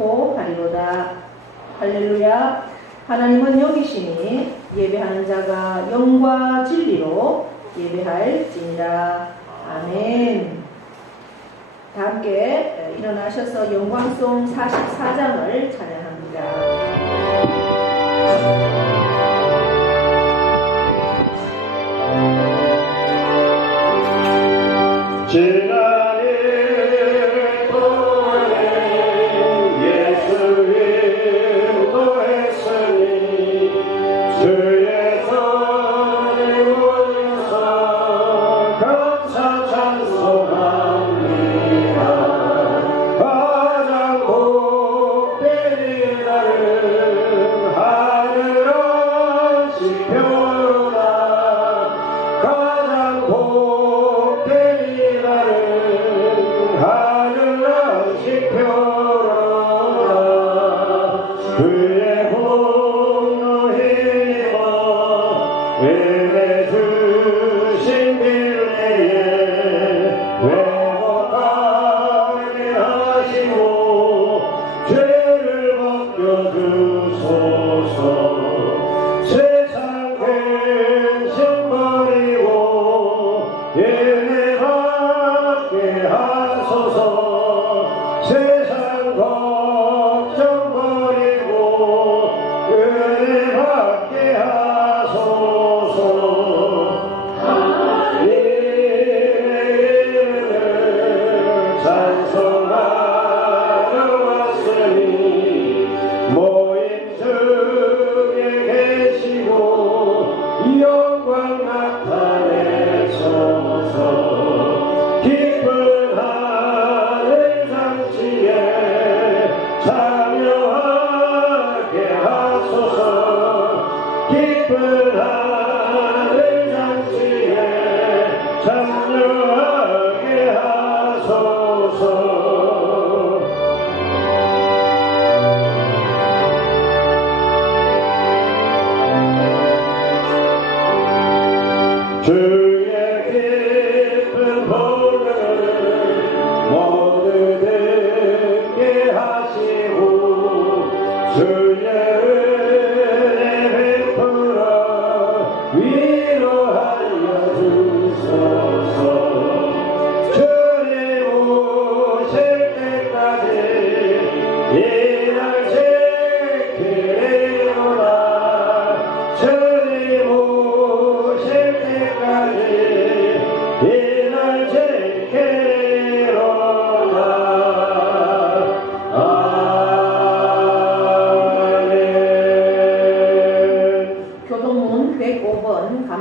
선포하리로다. 할렐루야. 하나님은 여기시니 예배하는 자가 영과 진리로 예배할지니라. 아멘. 다 함께 일어나셔서 영광송 44장을 찬양합니다.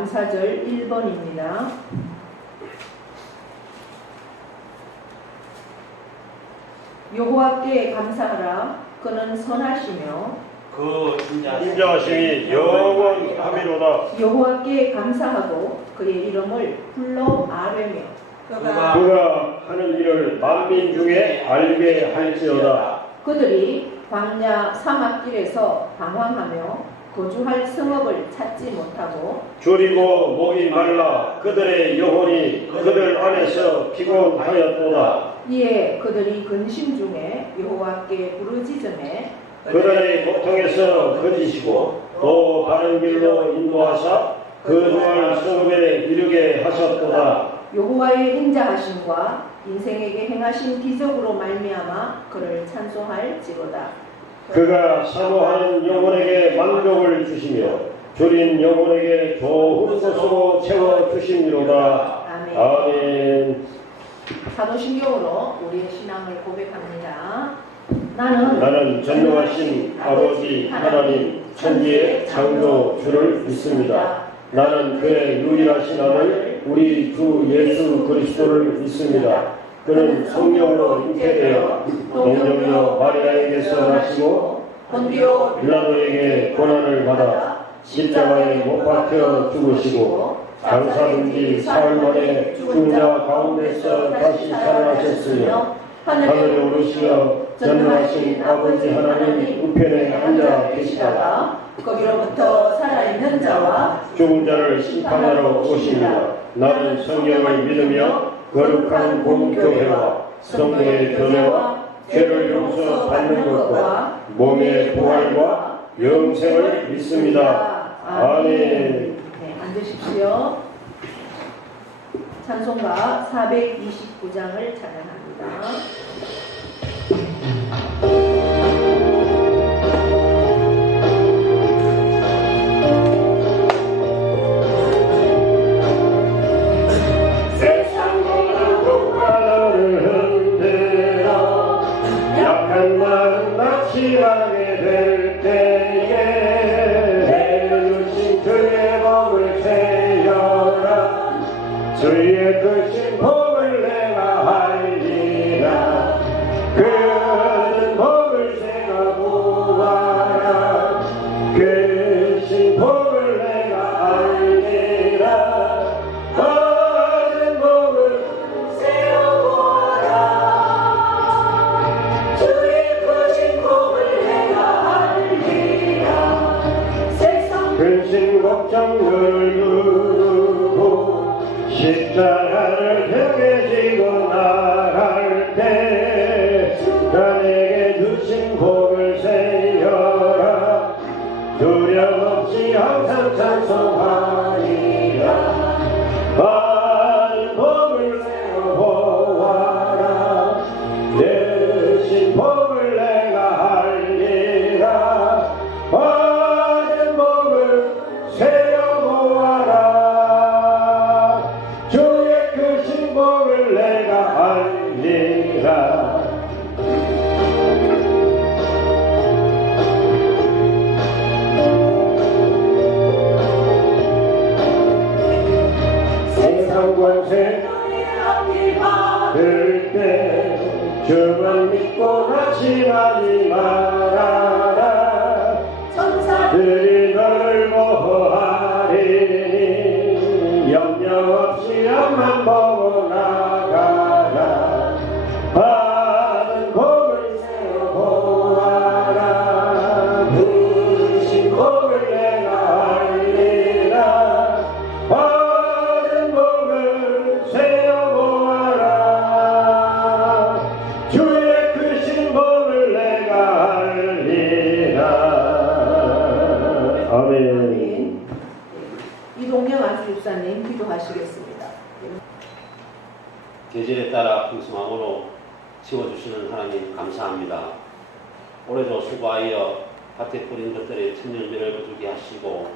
감사절 1번입니다. 여호와께 감사하라. 그는 선하시며 그 인자하심이 영원하미로다. 여호와께 감사하고 그의 이름을 불러 아뢰며 그가 하는 일을 만민 중에 알게 할지어다. 그들이 광야 사막길에서 방황하며 거주할 성읍을 찾지 못하고 졸이고 목이 말라 그들의 영혼이 그들 안에서 피곤하였도다. 이에 그들이 근심 중에 여호와께 부르짖음에 그들의 고통에서 건지시고 또 바른 길로 인도하사 거주할 성읍에 이르게 하셨도다. 여호와의 인자하심과 인생에게 행하신 기적으로 말미암아 그를 찬송할지로다. 그가 사모하는 영혼에게 만족을 주시며 졸인 영혼에게 좋은 것으로 채워주심이로다. 아멘. 아멘. 사도신경으로 우리의 신앙을 고백합니다. 나는 전능하신 아버지 하나님 천지의 창조주를 믿습니다. 나는 그의 유일하신 아들 우리 주 예수 그리스도를 믿습니다. 그는 성령으로 잉태되어 동정녀 마리아에게서 나시고 본디오 빌라도에게 고난을 받아 십자가에 못 박혀 죽으시고 장사든지 사흘 만에 죽은 자 가운데서 다시 살아나셨으며 하늘에 오르시어 전능하신 아버지 하나님 우편에 앉아 계시다가 거기로부터 살아있는 자와 죽은 자를 심판하러 오십니다. 나는 성경을 믿으며 거룩한 공교회와 성도의 교제와 죄를 용서받는 것과 몸의 부활과 영생을 믿습니다. 아멘. 네, 앉으십시오. 찬송가 429장을 찬양합니다. 낙심하게 될 때에 내게 주신 주의 복을 세여라. 주의 크신 복을 내가 알리라. 그 복을 세가 보아라. 크신 복을 내가 알리라. 받은 복을 세어보아라. 근심 걱정을 누르고 십자가를 벽에 지고 나갈 때 나에게 주신 복을 세여라. 두려움 없이 항상 찬송하리라. 받은 복을 세어보아라. 내 주신 복을 내가 알리라. 받은 복을 세어보아라. 주의 크신 복을 내가 알리라. 세상 권세 받을 때 주만 믿고 낙심하지 말아라. 천사들이 너를 보호하리니 염려 없이 앞만 보고 나가라. 받은 복을 세어보아라. 부르신 복을 내가 알리라. 받은 복을 세어보아라. 주의 크신 복을 내가 알리라. 아멘. 이동영 안수집사님 기도하시겠습니다. 계절에 따라 풍성함으로 지워주시는 하나님 감사합니다. 올해도 수고하여 밭에 뿌린 것들의 첫 열매를 거두게 하시고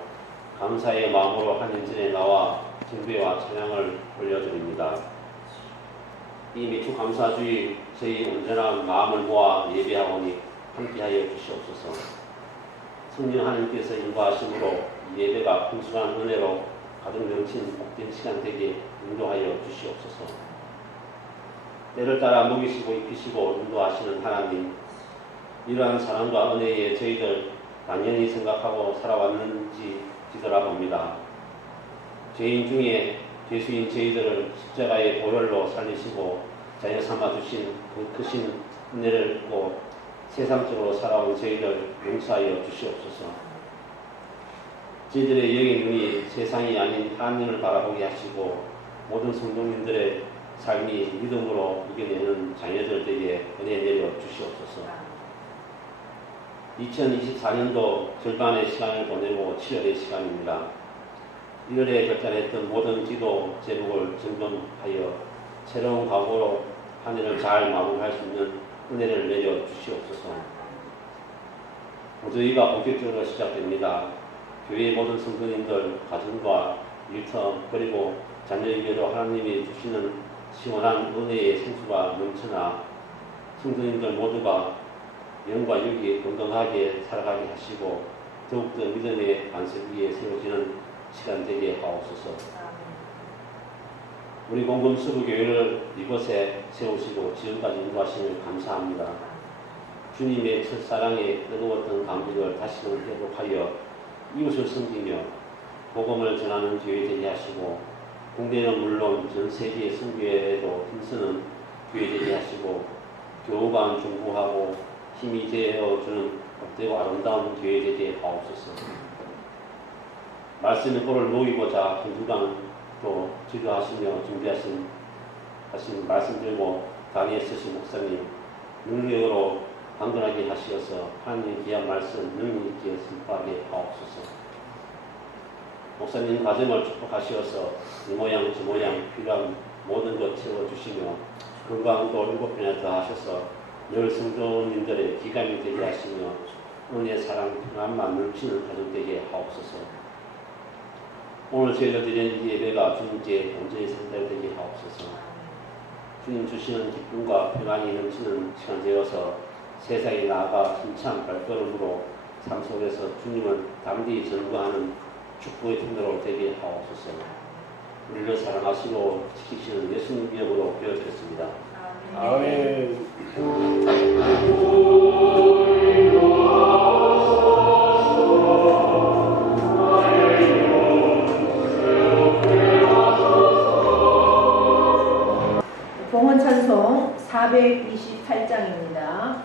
감사의 마음으로 한인전에 나와 경배와 찬양을 올려드립니다. 이 미축 감사주의 저희 온전한 마음을 모아 예배하오니 함께하여 주시옵소서. 성령 하나님께서 인도하심으로 이 예배가 풍성한 은혜로 가득 넘친 복된 시간 되게 인도하여 주시옵소서. 때를 따라 먹이시고 입히시고 인도하시는 하나님, 이러한 사랑과 은혜에 저희들 당연히 생각하고 살아왔는지 뒤돌아봅니다. 죄인 중에 죄수인 저희들을 십자가의 보혈로 살리시고 자녀 삼아주신 그 크신 은혜를 보고 세상적으로 살아온 저희들 용서하여 주시옵소서. 저희들의 영의 눈이 세상이 아닌 하나님을 바라보게 하시고 모든 성도님들의 삶이 믿음으로 이겨내는 자녀들에게 은혜 내려 주시옵소서. 2024년도 절반의 시간을 보내고 7월의 시간입니다. 1월에 결단했던 모든 기도 제목을 점검하여 새로운 각오로 한 해를 잘 마무리할 수 있는 은혜를 내려 주시옵소서. 저희가 본격적으로 시작됩니다. 교회의 모든 성도님들, 가정과 일터 그리고 자녀에게도 하나님이 주시는 시원한 은혜의 생수가 넘쳐나 성도님들 모두가 영과 육이 건강하게 살아가게 하시고 더욱더 믿음의 반석 위에 세워지는 시간 되게 하옵소서. 우리 공금 수부교회를 이곳에 세우시고 지금까지 인도하시는 감사합니다. 주님의 첫사랑에 뜨거웠던 감격을 다시금 회복하여 이웃을 섬기며 복음을 전하는 교회 되게 하시고 국내는 물론 전 세계의 선교회에도 힘쓰는 교회 되게 하시고 교우간 중보하고 힘이 되어주는 복되고 아름다운 교회 되게 하옵소서. 말씀의 꼴을 모이고자 한 주간 또 기도하시며 준비하신 말씀 들고 단위에 쓰신 목사님 능력으로 강건하게 하시어서 하나님 귀한 말씀 능력 있게 선포하게 하옵소서. 목사님 가정을 축복하시어서 이 모양 저 모양 필요한 모든 것 채워주시며 건강도 7배나 더하셔서 늘 성도님들의 기감이 되게 하시며 은혜 사랑 평안만 넘치는 가정 되게 하옵소서. 오늘 저희가 드리는 이 예배가 주님께 온전히 상달되게 하옵소서. 주님 주시는 기쁨과 평안이 넘치는 시간 되어서 세상에 나아가 힘찬 발걸음으로 삶 속에서 주님을 담대히 전거하는 축복의 통로로 되게 하옵소서. 우리를 사랑하시고 지키시는 예수님 이름으로 기도드렸습니다. 아멘. 봉헌 찬송 428장입니다.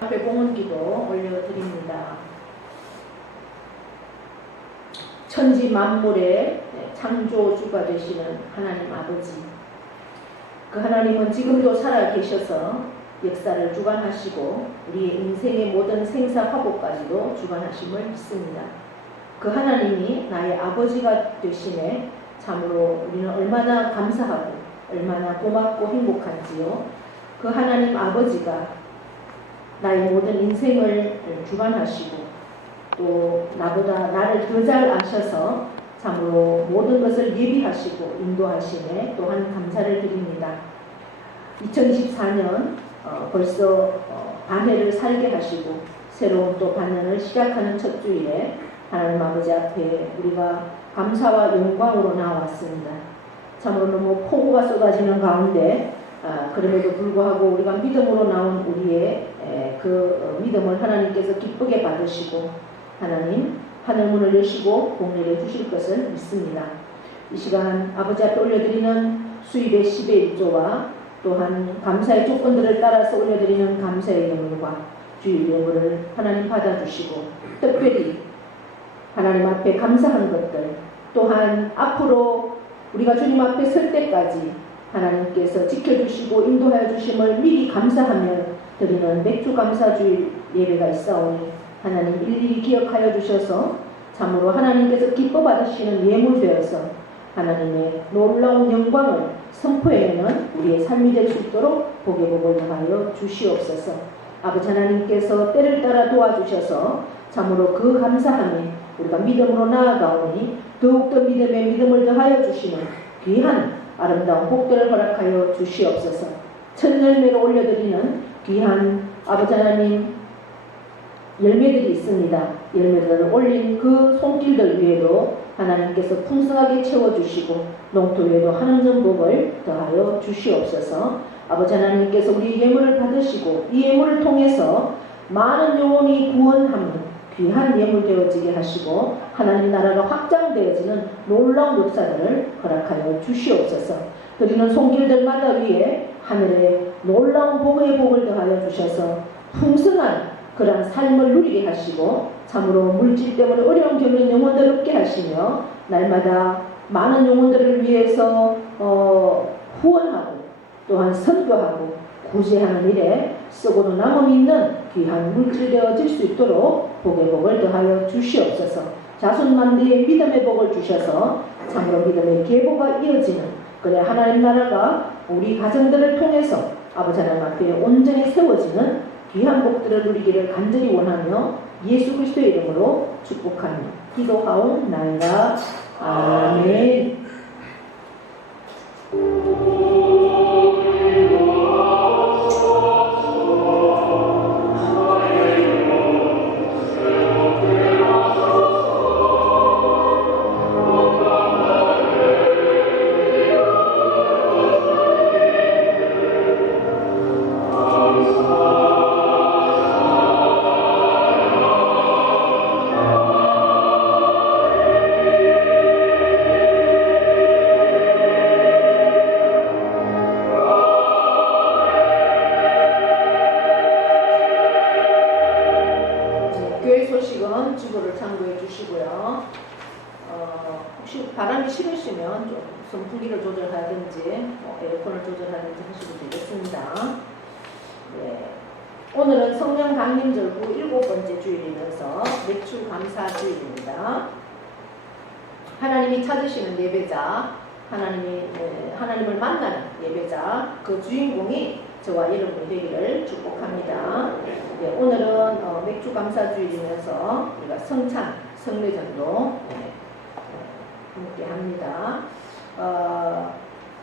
앞에 봉헌기도 올려드립니다. 천지 만물의 창조주가 되시는 하나님 아버지, 그 하나님은 지금도 살아 계셔서 역사를 주관하시고 우리의 인생의 모든 생사화복까지도 주관하심을 믿습니다. 그 하나님이 나의 아버지가 되시네 참으로 우리는 얼마나 감사하고 얼마나 고맙고 행복한지요. 그 하나님 아버지가 나의 모든 인생을 주관하시고 또 나보다 나를 더 잘 아셔서 참으로 모든 것을 예비하시고 인도하시네 또한 감사를 드립니다. 2024년 벌써 반해를 살게 하시고 새로운 또 반년을 시작하는 첫 주일에 하나님 아버지 앞에 우리가 감사와 영광으로 나왔습니다. 참으로 너무 폭우가 쏟아지는 가운데 그럼에도 불구하고 우리가 믿음으로 나온 우리의 그 믿음을 하나님께서 기쁘게 받으시고 하나님 하늘문을 여시고 복내려 주실 것을 믿습니다. 이 시간 아버지 앞에 올려드리는 수입의 10의 1조와 또한 감사의 조건들을 따라서 올려드리는 감사의 예물과 주일 예물을 하나님 받아주시고 특별히 하나님 앞에 감사하는 것들 또한 앞으로 우리가 주님 앞에 설 때까지 하나님께서 지켜주시고 인도하여 주심을 미리 감사하며 드리는 맥주 감사주일 예배가 있사오니 하나님 일일이 기억하여 주셔서 참으로 하나님께서 기뻐 받으시는 예물 되어서 하나님의 놀라운 영광을 선포해내는 우리의 삶이 될 수 있도록 복의 복을 더하여 주시옵소서. 아버지 하나님께서 때를 따라 도와주셔서 참으로 그 감사함에 우리가 믿음으로 나아가오니 더욱더 믿음에 믿음을 더하여 주시는 귀한 아름다운 복들을 허락하여 주시옵소서. 첫 열매로 올려드리는 귀한 아버지 하나님 열매들이 있습니다. 열매들을 올린 그 손길들 위에도 하나님께서 풍성하게 채워주시고 농토 위에도 한음성 복을 더하여 주시옵소서. 아버지 하나님께서 우리 예물을 받으시고 이 예물을 통해서 많은 영혼이 구원하는 귀한 예물 되어지게 하시고 하나님 나라가 확장되어지는 놀라운 역사들을 허락하여 주시옵소서. 드리는 손길들마다 위에 하늘에 놀라운 복의 복을 더하여 주셔서 풍성한 그러한 삶을 누리게 하시고 참으로 물질 때문에 어려움 겪는 영혼들 없게 하시며 날마다 많은 영혼들을 위해서 후원하고 또한 선교하고 구제하는 일에 쓰고도 남음 있는 귀한 물질 되어질 수 있도록 복의 복을 더하여 주시옵소서. 자손만대의 믿음의 복을 주셔서 참으로 믿음의 계보가 이어지는 그래 하나님 나라가 우리 가정들을 통해서 아버지 하나님 앞에 온전히 세워지는 귀한 복들을 누리기를 간절히 원하며 예수 그리스도의 이름으로 축복하며 기도하옵나이다. 아멘. 교회 소식은 주보를 참고해 주시고요. 혹시 바람이 싫으시면 좀 선풍기를 조절하든지 에어컨을 조절하든지 하시면 되겠습니다. 네. 오늘은 성령 강림절구 7번째 주일이면서 맥주 감사 주일입니다. 하나님이 찾으시는 예배자, 하나님을 만나는 예배자, 그 주인공이 저와 여러분이 되기를 축복합니다. 네, 오늘은 맥주 감사 주일이면서 우리가 성찬, 성례전도 함께 합니다.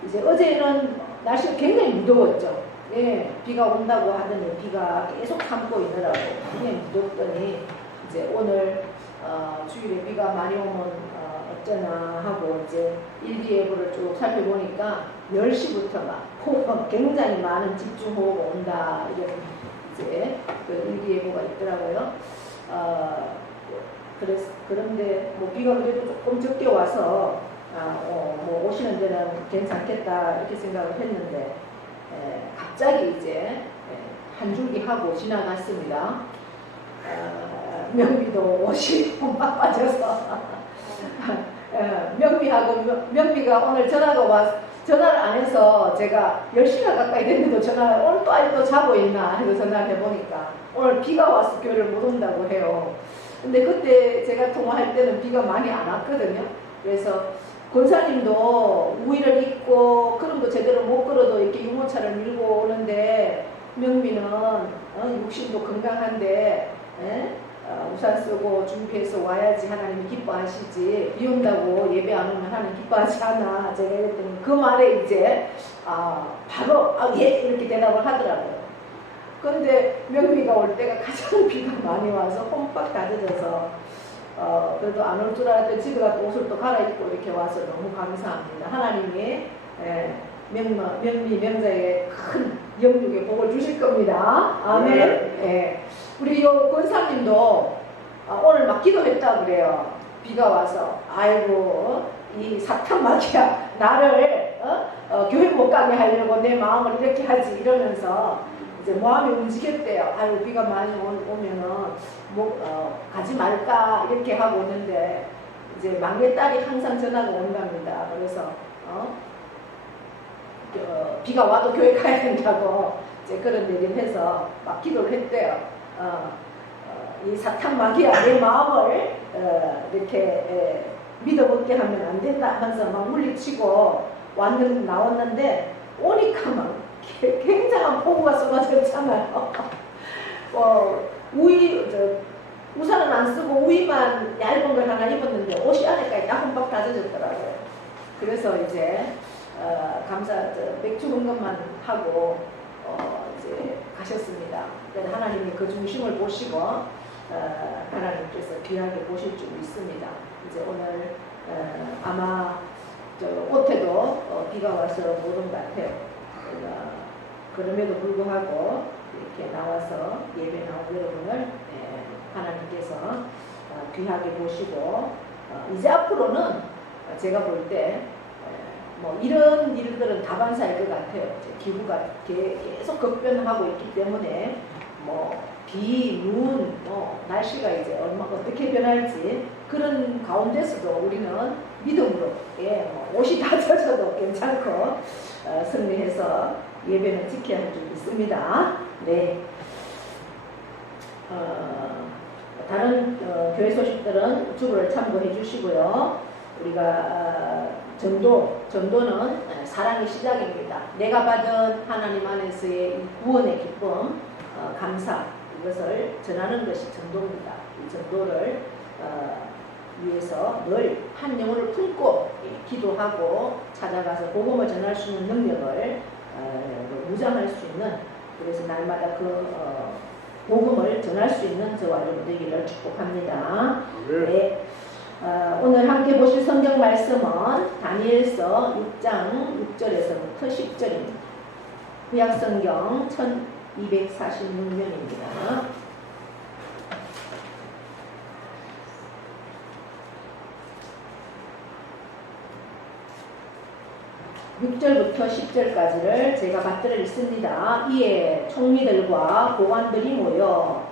이제 어제는 날씨가 굉장히 무더웠죠. 예, 비가 온다고 하더니 비가 계속 참고 있느라고 굉장히 무덥더니 이제 오늘 주일에 비가 많이 오면 어쩌나 하고 이제 일기예보를 쭉 살펴보니까 10시부터 막 굉장히 많은 집중호우가 온다 이런 이제 그 일기예보가 있더라고요. 그런데 뭐 비가 그래도 조금 적게 와서 뭐 오시는 데는 괜찮겠다 이렇게 생각을 했는데 갑자기 이제 한 줄기 하고 지나갔습니다. 명미도 옷이 pom빡 빠져서 명미가 오늘 전화를 안 해서 제가 10시가 가까이 됐는데도 전화를 오늘 또 아직도 자고 있나 해서 전화를 해보니까 오늘 비가 와서 교회를 못 온다고 해요. 근데 그때 제가 통화할 때는 비가 많이 안 왔거든요. 그래서 권사님도 우의를 입고 걸음도 제대로 못 걸어도 이렇게 유모차를 밀고 오는데 명미는 육신도 건강한데 우산 쓰고 준비해서 와야지 하나님이 기뻐하시지 비 온다고 예배 안 오면 하나님 기뻐하지 않아. 제가 이랬더니 그 말에 이제 바로 예 이렇게 대답을 하더라고요. 그런데 명미가 올 때가 가장 비가 많이 와서 홈빡 다젖어서 그래도 안 올 줄 알았더니 집에 가서 옷을 또 갈아입고 이렇게 와서 너무 감사합니다. 하나님이 명미 명자의 큰 영육의 복을 주실 겁니다. 아멘. 네. 우리 권사님도 오늘 막 기도했다고 그래요. 비가 와서 아이고 이 사탄 마귀야 나를 교회 못 가게 하려고 내 마음을 이렇게 하지 이러면서 이제 마음이 움직였대요. 아유 비가 많이 오면은 가지 말까 이렇게 하고 오는데 이제 막내딸이 항상 전화가 온답니다. 그래서 비가 와도 교회 가야 된다고 이제 그런 얘기를 해서 막 기도를 했대요. 이 사탄 마귀야 내 마음을 이렇게 믿어먹게 하면 안 된다 하면서 막 물리치고 나왔는데 오니까 막 굉장한 폭우가 쏟아졌잖아요. 우산은 안 쓰고 우위만 얇은 걸 하나 입었는데 옷이 안에까지 다 흠뻑 다 젖었더라고요. 그래서 이제 맥주 공급만 하고 이제 가셨습니다. 그래서 하나님이 그 중심을 보시고 하나님께서 귀하게 보실 줄 믿습니다. 이제 오늘 아마 옷에도 비가 와서 못 온 것 같아요. 그럼에도 불구하고 이렇게 나와서 예배 나온 여러분을 하나님께서 귀하게 보시고 이제 앞으로는 제가 볼 때 이런 일들은 다반사일 것 같아요. 기후가 계속 급변하고 있기 때문에 비, 눈, 날씨가 이제 어떻게 변할지 그런 가운데서도 우리는 믿음으로 옷이 다 젖어도 괜찮고 승리해서 예배는 지켜야 할 줄 믿습니다. 네. 다른 교회 소식들은 유튜브를 참고해 주시고요. 우리가 전도는 사랑의 시작입니다. 내가 받은 하나님 안에서의 구원의 기쁨, 감사 이것을 전하는 것이 전도입니다. 이 전도를 위해서 늘 한 영혼을 품고 기도하고 찾아가서 복음을 전할 수 있는 능력을 무장할 수 있는 그래서 날마다 그 복음을 전할 수 있는 저와 여러분 되기를 축복합니다. 네. 오늘 함께 보실 성경 말씀은 다니엘서 6장 6절에서부터 10절입니다. 구약성경 1246면입니다. 6절부터 10절까지를 제가 받들어 읽습니다. 이에 총리들과 고관들이 모여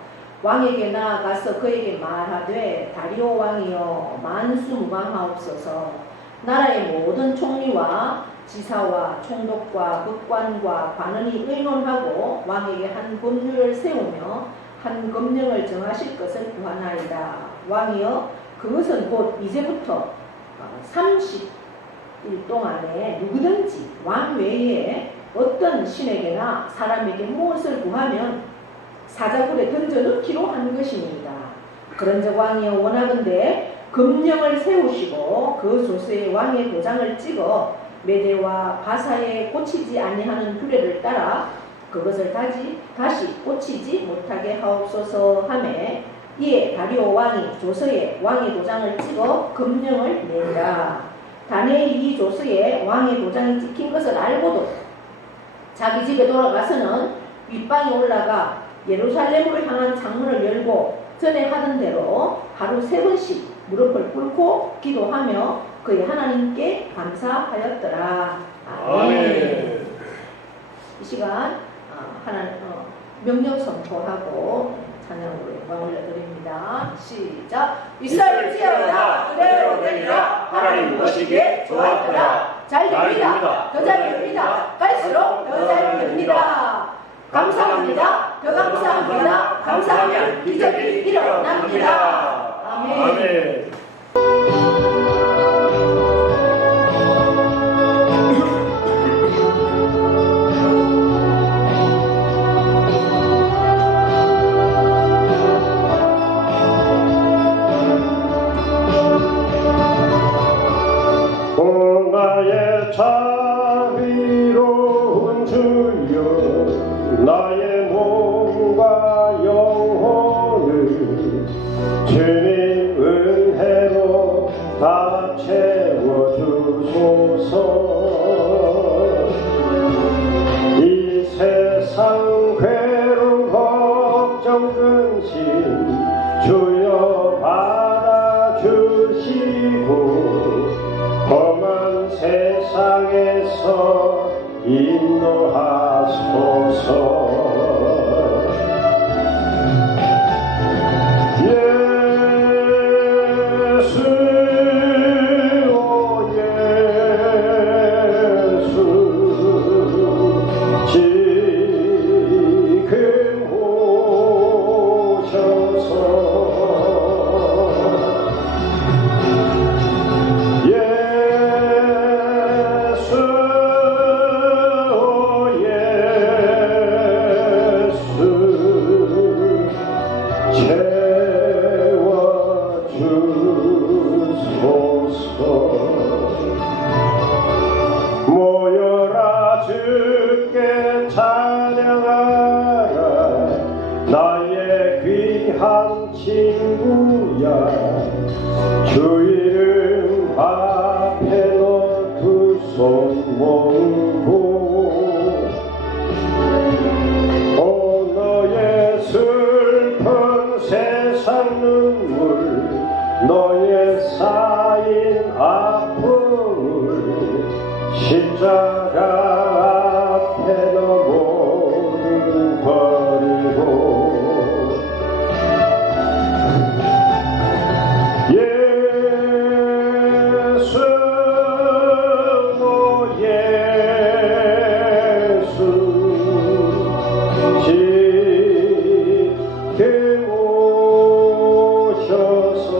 왕에게 나아가서 그에게 말하되 다리오 왕이여 만수무강하옵소서. 나라의 모든 총리와 지사와 총독과 국관과 관원이 의논하고 왕에게 한 법률을 세우며 한 검령을 정하실 것을 구하나이다. 왕이여 그것은 곧 이제부터 30일 동안에 누구든지 왕 외에 어떤 신에게나 사람에게 무엇을 구하면 사자굴에 던져 넣기로 한 것입니다. 그런즉 왕이여 원하건대 검령을 세우시고 그 조서에 왕의 도장을 찍어 메대와 바사에 꽂히지 아니하는 규례를 따라 그것을 다시 꽂히지 못하게 하옵소서 하매 이에 다리오 왕이 조서에 왕의 도장을 찍어 검령을 내니라. 다니엘이 이 조서에 왕의 도장이 찍힌 것을 알고도 자기 집에 돌아가서는 윗방에 올라가 예루살렘으로 향한 창문을 열고 전에 하던 대로 하루 3번씩 무릎을 꿇고 기도하며 그의 하나님께 감사하였더라. 아멘. 이 시간 명령 선포하고 찬양으로 영광 올려드립니다. 시작. 이스라엘지어다 그대로 되리라. 하나님 보시기에 좋았더라. 잘 됩니다. 더 잘 됩니다. 갈수록 더 잘 됩니다. 감사합니다. 더 감사합니다. 감사하면 기적이 일어납니다. 아멘. 아멘. 나의 자비로운 주여 나의 몸과 영혼을 주님 은혜로 다 채워주소서. 이 세상 괴로움 걱정 근심 주여 받아주시고 험한 세상에서 모여라 주께 찬양하라 나의 귀한 친구야 주 이름 앞에 너 두 손 모으고 오 너의 슬픈 세상 눈물 너의 쌓인 아픔을 십자가 앞에 너 모두 버리고 예수 오 예수 지금 오셔서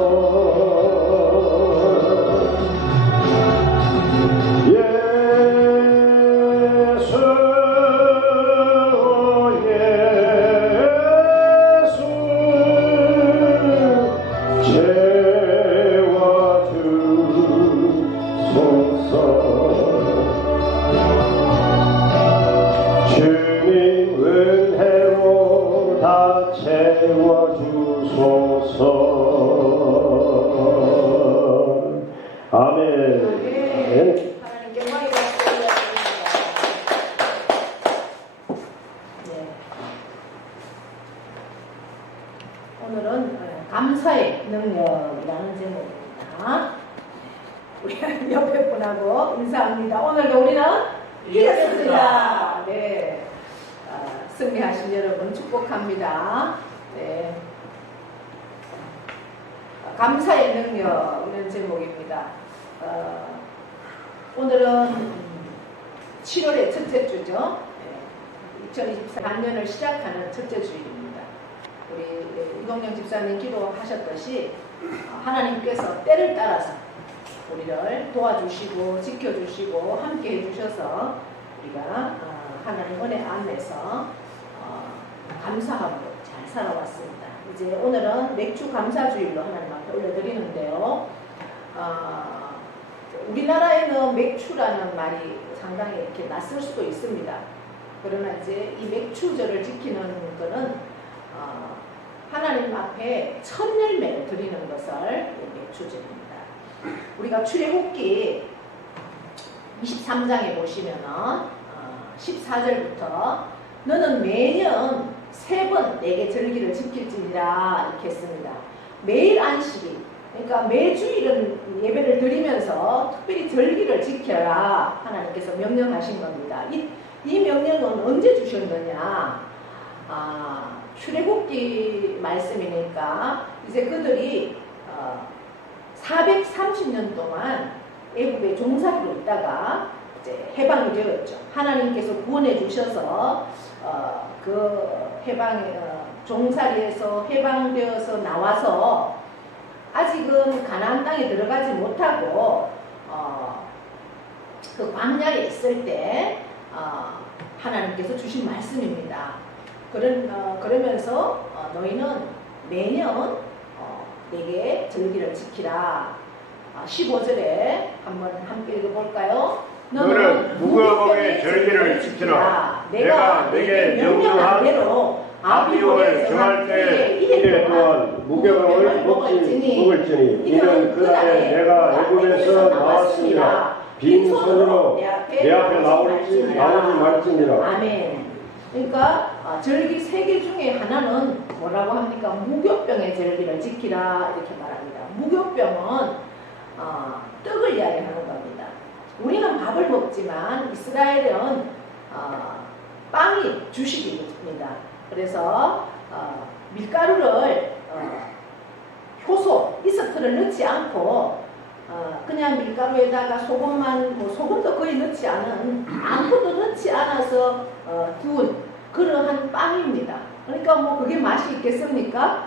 주님 은혜로 다 채워주소서. 아멘. 하나님께 영광이 받습니다. 네. 오늘은 감사의 능력이라는 제목입니다. 우리 옆에 분하고 인사합니다. 오늘도 우리는 이겼습니다. 네. 승리하신 여러분 축복합니다. 네. 감사의 능력 이런 제목입니다. 오늘은 7월의 첫째 주죠. 2024년을 시작하는 첫째 주일입니다. 우리 이동영 집사님 기도하셨듯이 하나님께서 때를 따라서 우리를 도와주시고 지켜주시고 함께 해주셔서 우리가 하나님 은혜 안에서 감사하고 잘 살아왔습니다. 이제 오늘은 맥주 감사주일로 하나님 앞에 올려드리는데요. 우리나라에는 맥주라는 말이 상당히 이렇게 낯설 수도 있습니다. 그러나 이제 이 맥주절을 지키는 것은 하나님 앞에 첫 열매를 드리는 것을 맥주절입니다. 우리가 출애굽기 23장에 보시면은 14절부터 너는 매년 3번 내게 절기를 지킬지니라 이렇게 했습니다. 매일 안식일, 그러니까 매주일은 예배를 드리면서 특별히 절기를 지켜라 하나님께서 명령하신 겁니다. 이 명령은 언제 주셨느냐? 출애굽기 말씀이니까 이제 그들이 430년 동안 애굽의 종살이로 있다가 이제 해방이 되었죠. 하나님께서 구원해 주셔서 그 종살이에서 해방되어서 나와서 아직은 가나안 땅에 들어가지 못하고 그 광야에 있을 때 하나님께서 주신 말씀입니다. 그러면서 너희는 매년 내게 절기를 지키라. 15절에 한번 함께 읽어볼까요? 너는 무교병의 절기를 지키라. 내가 내게 명령한 대로 아비월을 정할 때에 이래 또한 무교병을 먹을지니 이는 그날에 내가 애굽에서 나왔으니라. 빈손으로 내 앞에 나오지 말지니라. 아멘. 그러니까 절기 3개 중에 하나는 뭐라고 합니까? 무교병의 절기를 지키라 이렇게 말합니다. 무교병은 떡을 이야기하는 겁니다. 우리는 밥을 먹지만 이스라엘은 빵이 주식입니다. 그래서 밀가루를 효소, 이스트를 넣지 않고 그냥 밀가루에다가 소금만, 소금도 거의 넣지 않은, 아무것도 넣지 않아서 구운 그러한 빵입니다. 그러니까 뭐 그게 맛이 있겠습니까?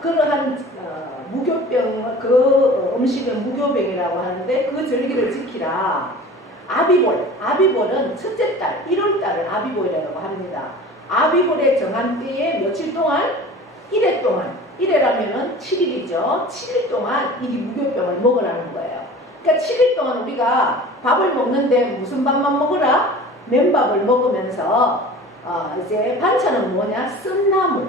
그러한 무교병, 그 음식을 무교병이라고 하는데 그 절기를 지키라. 아비볼은 첫째 달, 1월 달을 아비볼이라고 합니다. 아비볼의 정한 때에 며칠 동안? 1회 동안. 1회라면은 7일이죠. 7일 동안 이 무교병을 먹으라는 거예요. 그러니까 7일 동안 우리가 밥을 먹는데 무슨 밥만 먹으라? 맨밥을 먹으면서 이제 반찬은 뭐냐? 쓴나물.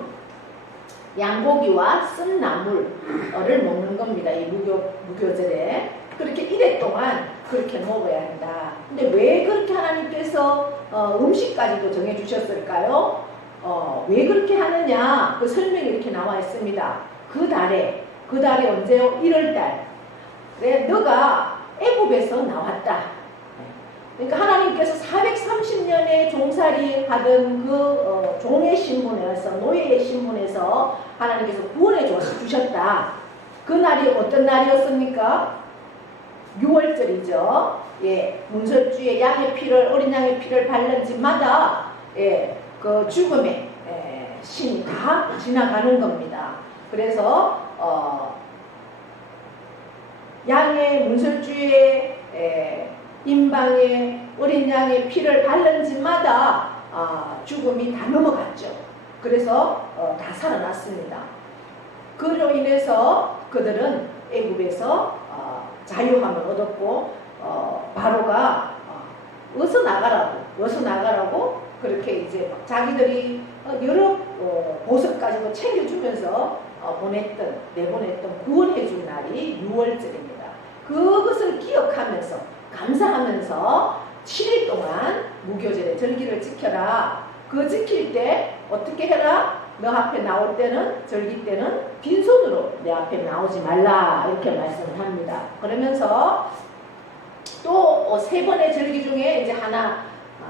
양고기와 쓴나물을 먹는 겁니다. 이 무교절에. 그렇게 1회 동안 그렇게 먹어야 한다. 근데 왜 그렇게 하나님께서 음식까지도 정해주셨을까요? 왜 그렇게 하느냐? 그 설명이 이렇게 나와 있습니다. 그 달에 언제요? 1월달. 그래, 너가 애굽에서 나왔다. 그러니까 하나님께서 430년의 종살이 하던 그 종의 신분에서, 노예의 신분에서 하나님께서 구원해 주셨다. 그 날이 어떤 날이었습니까? 6월절이죠. 예, 문설주에 양의 피를, 어린 양의 피를 바른 집마다 그 죽음의 신이 다 지나가는 겁니다. 그래서 양의 문설주에 임방에 어린 양의 피를 바른 집마다 죽음이 다 넘어갔죠. 그래서 다 살아났습니다. 그로 인해서 그들은 애굽에서 자유함을 얻었고 바로가 어서 나가라고 그렇게 이제 자기들이 여러 보석까지도 챙겨주면서 내보냈던 구원해준 날이 6월절입니다. 그것을 기억하면서 감사하면서 7일 동안 무교절의 절기를 지켜라. 그 지킬 때 어떻게 해라? 너 앞에 나올 때는, 절기 때는 빈손으로 내 앞에 나오지 말라. 이렇게 말씀을 합니다. 그러면서 또 세 번의 절기 중에 이제 하나,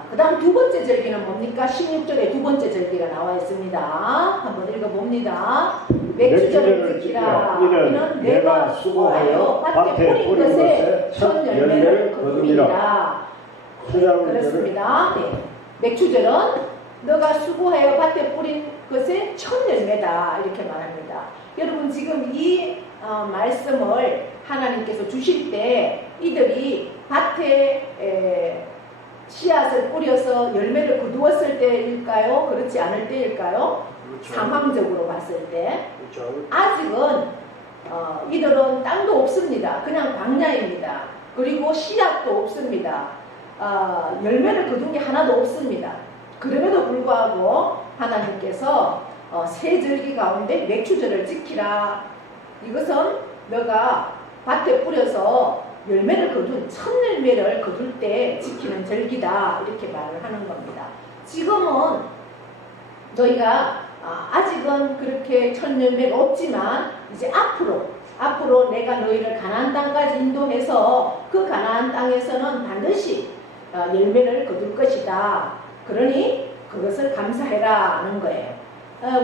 그 다음 두 번째 절기는 뭡니까? 16절에 두 번째 절기가 나와 있습니다. 한번 읽어봅니다. 맥주절을 지키라. 이는 내가 수고하여 밭에 뿌린 것에 첫 열매를 거두리라. 그렇습니다. 네. 맥주절은 너가 수고하여 밭에 뿌린 것의 첫 열매다. 이렇게 말합니다. 여러분 지금 이 말씀을 하나님께서 주실 때 이들이 밭에 씨앗을 뿌려서 열매를 거두었을 때일까요? 그렇지 않을 때일까요? 그렇죠. 상황적으로 봤을 때 그렇죠. 아직은 이들은 땅도 없습니다. 그냥 광야입니다. 그리고 씨앗도 없습니다. 열매를 거둔 게 하나도 없습니다. 그럼에도 불구하고 하나님께서 세 절기 가운데 맥주절을 지키라. 이것은 너가 밭에 뿌려서 열매를 거둔, 첫 열매를 거둘 때 지키는 절기다. 이렇게 말을 하는 겁니다. 지금은 너희가 아직은 그렇게 첫 열매가 없지만 이제 앞으로 내가 너희를 가나안 땅까지 인도해서 그 가나안 땅에서는 반드시 열매를 거둘 것이다. 그러니 그것을 감사해라 하는 거예요.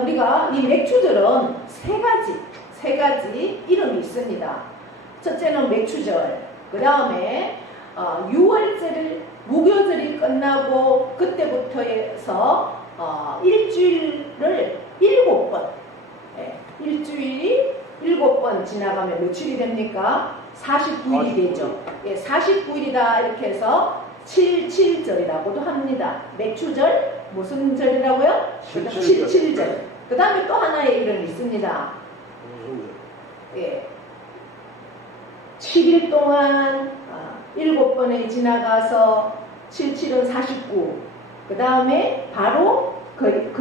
우리가 이 맥주절은 세 가지 이름이 있습니다. 첫째는 맥주절, 그 다음에 6월절 무교절이 끝나고 그때부터 해서 일주일을 7번, 일주일이 7번 지나가면 며칠이 됩니까? 49일이 되죠. 49일이다 이렇게 해서 77절이라고도 합니다. 맥주절, 무슨 절이라고요? 77절. 그 다음에 또 하나의 이름이 있습니다. 7일 동안 7번에 지나가서 77은 49. 그 다음에 바로 그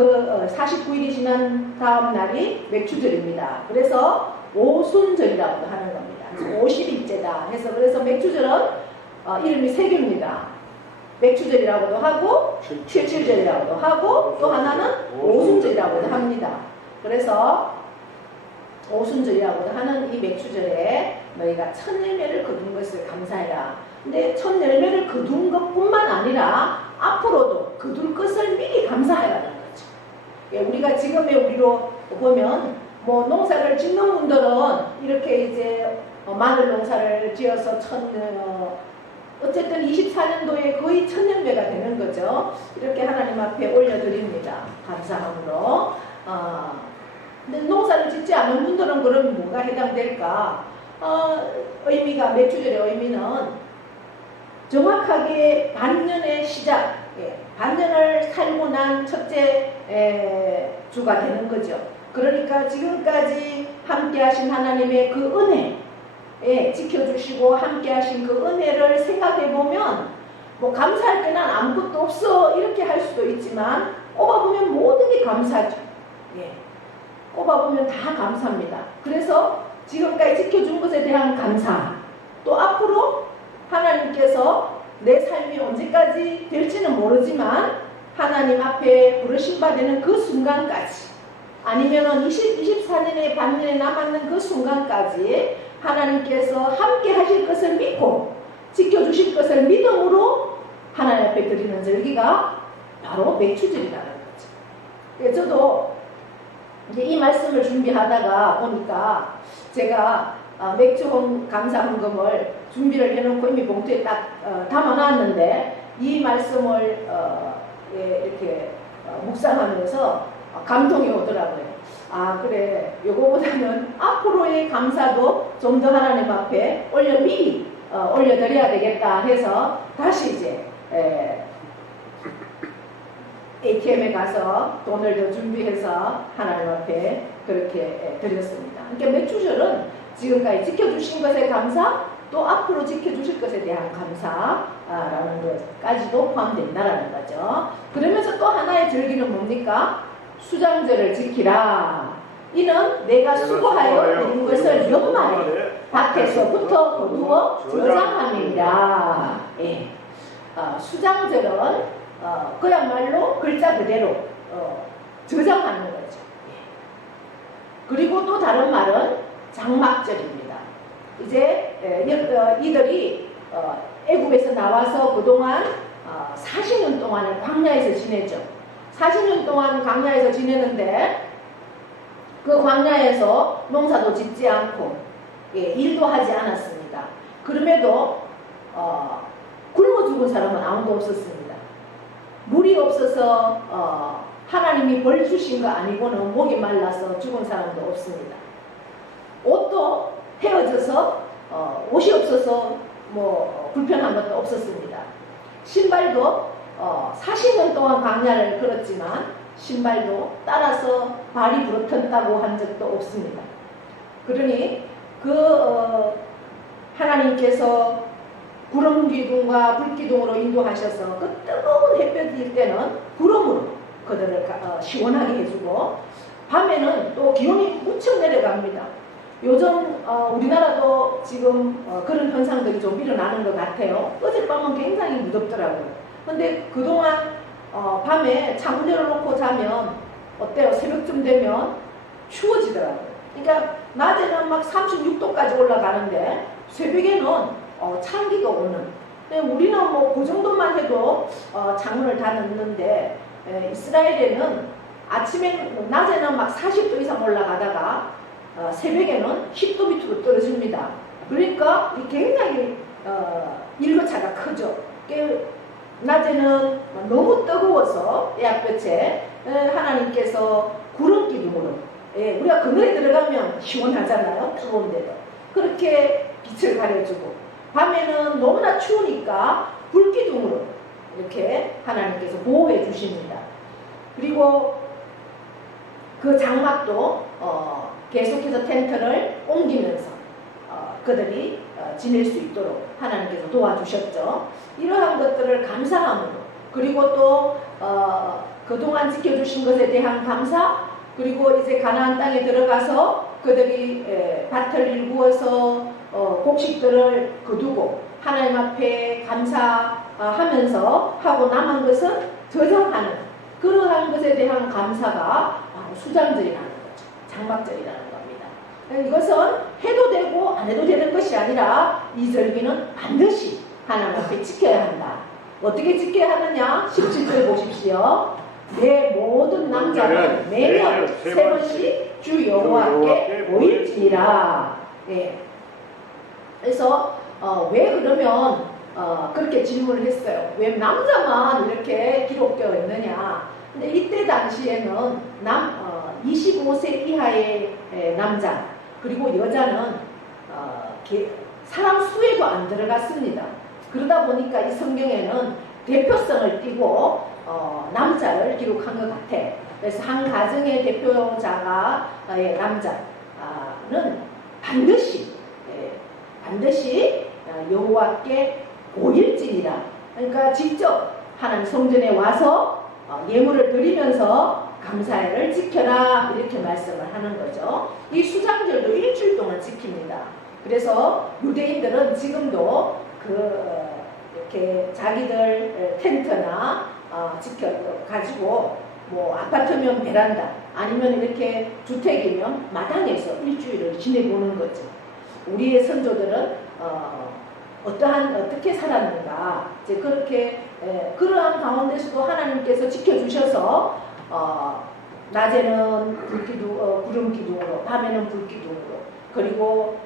49일이 지난 다음 날이 맥주절입니다. 그래서 오순절이라고도 하는 겁니다. 50일째다 해서 그래서 맥주절은 이름이 세 개입니다. 맥주절이라고도 하고 77절이라고도 하고 또 하나는 오순절이라고도 합니다. 그래서 오순절이라고도 하는 이 맥주절에 너희가 첫 열매를 거둔 것을 감사해라. 근데 첫 열매를 거둔 것뿐만 아니라 앞으로도 거둘 것을 감사해라는 거죠. 예, 우리가 지금의 우리로 보면 뭐 농사를 짓는 분들은 이렇게 이제 마늘 농사를 지어서 어쨌든 24년도에 거의 1000년배가 되는 거죠. 이렇게 하나님 앞에 올려드립니다. 감사함으로. 근데 농사를 짓지 않은 분들은 그럼 뭐가 해당될까? 의미가, 매추절의 의미는 정확하게 반년의 시작, 반년을 살고 난 첫째 주가 되는 거죠. 그러니까 지금까지 함께 하신 하나님의 그 은혜, 지켜주시고 함께 하신 그 은혜를 생각해 보면 뭐 감사할 때 난 아무것도 없어 이렇게 할 수도 있지만 꼽아보면 모든 게 감사죠. 꼽아보면 다 감사합니다. 그래서 지금까지 지켜준 것에 대한 감사, 또 앞으로 하나님께서 내 삶이 언제까지 될지는 모르지만 하나님 앞에 부르심 받는 그 순간까지, 아니면 24년의 반년에 남았는 그 순간까지 하나님께서 함께 하실 것을 믿고 지켜주실 것을 믿음으로 하나님 앞에 드리는 절기가 바로 맥추절이라는 거죠. 저도 이제 이 말씀을 준비하다가 보니까 제가 맥주 감사 헌금을 준비를 해놓고 이미 봉투에 딱 담아놨는데 이 말씀을 이렇게 묵상하면서 감동이 오더라고요. 아, 그래, 요거보다는 앞으로의 감사도 좀 더 하나님 앞에 미리 올려드려야 되겠다 해서 다시 이제 ATM에 가서 돈을 더 준비해서 하나님 앞에 그렇게 드렸습니다. 그러니까 맥주절은 지금까지 지켜주신 것에 감사, 또 앞으로 지켜주실 것에 대한 감사라는 것까지도 포함된다라는 거죠. 그러면서 또 하나의 절기는 뭡니까? 수장절을 지키라. 이는 내가 수고하여 이룬 것을 연말에 밭에서부터 거두어 저장함이라. 수장절은 그야말로 글자 그대로 저장하는 거죠. 그리고 또 다른 말은 장막절입니다. 이제 이들이 애굽에서 나와서 그동안 40년 동안을 광야에서 지내죠. 40년 동안 광야에서 지내는데 그 광야에서 농사도 짓지 않고 일도 하지 않았습니다. 그럼에도 굶어 죽은 사람은 아무도 없었습니다. 물이 없어서 하나님이 벌 주신 거 아니고는 목이 말라서 죽은 사람도 없습니다. 옷도 헤어져서 옷이 없어서 뭐 불편한 것도 없었습니다. 신발도 40년 동안 광야를 걸었지만 신발도 따라서 발이 부러졌다고 한 적도 없습니다. 그러니 하나님께서 구름 기둥과 불 기둥으로 인도하셔서 그 뜨거운 햇볕일 때는 구름으로 그들을 시원하게 해주고, 밤에는 또 기온이 무척 내려갑니다. 요즘 우리나라도 지금 그런 현상들이 좀 일어나는 것 같아요. 어젯밤은 굉장히 무덥더라고요. 근데 그동안 밤에 창문 열어놓고 자면 어때요? 새벽쯤 되면 추워지더라고요. 그러니까 낮에는 막 36도까지 올라가는데 새벽에는 찬기가 오는. 우리는 뭐 그 정도만 해도 창문을 다 넣는데 이스라엘에는 낮에는 막 40도 이상 올라가다가 새벽에는 10도 밑으로 떨어집니다. 그러니까 굉장히 일교차가 크죠. 낮에는 너무 뜨거워서 햇볕에 하나님께서 구름 기둥으로, 우리가 그늘에 들어가면 시원하잖아요. 뜨거운데도 그렇게 빛을 가려주고, 밤에는 너무나 추우니까 불 기둥으로 이렇게 하나님께서 보호해 주십니다. 그리고 그 장막도 계속해서 텐트를 옮기면서 그들이 지낼 수 있도록 하나님께서 도와주셨죠. 이러한 것들을 감사함으로, 그리고 또 그동안 지켜주신 것에 대한 감사, 그리고 이제 가나안 땅에 들어가서 그들이 밭을 일구어서 곡식들을 거두고 하나님 앞에 감사하면서 하고 남은 것은 저장하는, 그러한 것에 대한 감사가 바로 수장절이라는 거죠. 장막절이라는 겁니다. 이것은 해도 되고 안 해도 되는 것이 아니라 이 절기는 반드시 하나님 앞에 지켜야 한다. 어떻게 지켜야 하느냐? 17절 보십시오. 내 모든 남자는 매년 세 번씩 주 여호와께 모일지니라. 예. 그래서 왜 그러면 그렇게 질문을 했어요. 왜 남자만 이렇게 기록되어 있느냐? 근데 이때 당시에는 25세 이하의 남자 그리고 여자는 사람 수에도 안 들어갔습니다. 그러다 보니까 이 성경에는 대표성을 띠고 남자를 기록한 것 같아. 그래서 한 가정의 대표자가 남자는 반드시 여호와께 5일째니라. 그러니까 직접 하나님 성전에 와서 예물을 드리면서 감사일을 지켜라 이렇게 말씀을 하는 거죠. 이 수장절도 일주일 동안 지킵니다. 그래서 유대인들은 지금도 이렇게 자기들 텐트나 가지고 뭐 아파트면 베란다 아니면 이렇게 주택이면 마당에서 일주일을 지내보는 거죠. 우리의 선조들은 어떻게 살았는가 이제 그렇게 그러한 가운데서도 하나님께서 지켜주셔서 낮에는 구름 기둥으로 밤에는 불 기둥으로 그리고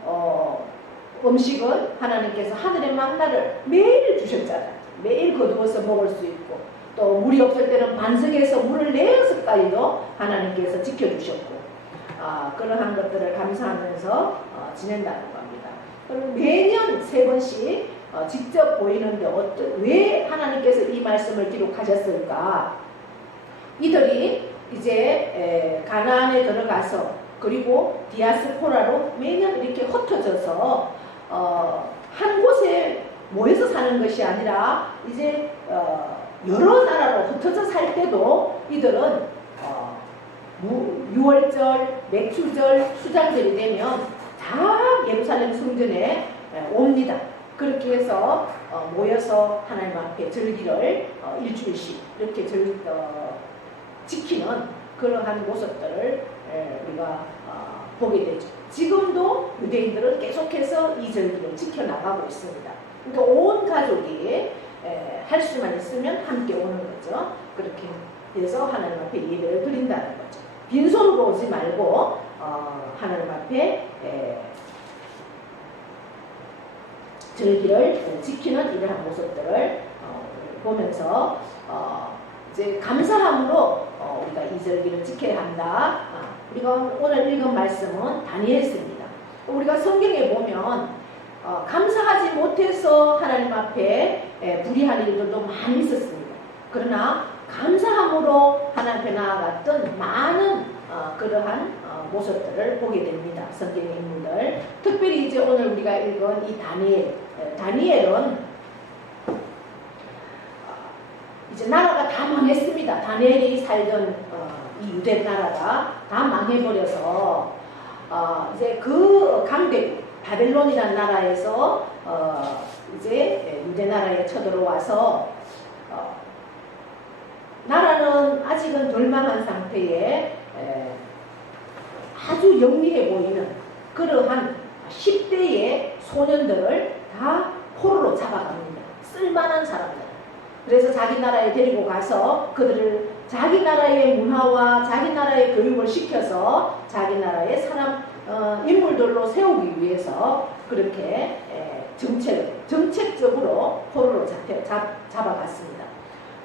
음식은 하나님께서 하늘의 만나를 매일 주셨잖아요. 매일 거두어서 먹을 수 있고 또 물이 없을 때는 반석에서 물을 내어서 까지도 하나님께서 지켜주셨고 그러한 것들을 감사하면서 지낸다는 겁니다. 그럼 매년 3번씩 직접 보이는데 왜 하나님께서 이 말씀을 기록하셨을까? 이들이 이제 가나안에 들어가서 그리고 디아스포라로 매년 이렇게 흩어져서 한 곳에 모여서 사는 것이 아니라 이제 여러 나라로 흩어져 살 때도 이들은 유월절, 맥주절, 수장절이 되면 다 예루살렘 성전에 옵니다. 그렇게 해서 모여서 하나님 앞에 절기를 일주일씩 이렇게 지키는 그러한 모습들을 우리가 보게 되죠. 지금도 유대인들은 계속해서 이 절기를 지켜나가고 있습니다. 그러니까 온 가족이 할 수만 있으면 함께 오는 거죠. 그렇게 해서 하나님 앞에 예배를 드린다는 거죠. 빈손으로 오지 말고 하나님 앞에 절기를 지키는 이러한 모습들을 보면서 이제 감사함으로 우리가 이 절기를 지켜야 한다. 우리가 오늘 읽은 말씀은 다니엘서입니다. 우리가 성경에 보면 감사하지 못해서 하나님 앞에 불의한 일들도 많이 있었습니다. 그러나 감사함으로 하나님 앞에 나아갔던 많은 그러한 모습들을 보게 됩니다. 성경의 인물들. 특별히 이제 오늘 우리가 읽은 이 다니엘은 이제 나라가 다 망했습니다. 다니엘이 살던 이 유대 나라가 다 망해버려서 이제 그 강대국 바벨론이라는 나라에서 이제 유대 나라에 쳐들어와서 나라는 아직은 덜 망한 상태에 아주 영리해 보이는 그러한 10대의 소년들을 다 포로로 잡아갑니다. 쓸만한 사람들. 그래서 자기 나라에 데리고 가서 그들을 자기 나라의 문화와 자기 나라의 교육을 시켜서 자기 나라의 사람 인물들로 세우기 위해서 그렇게 정책적으로 포로로 잡아갔습니다.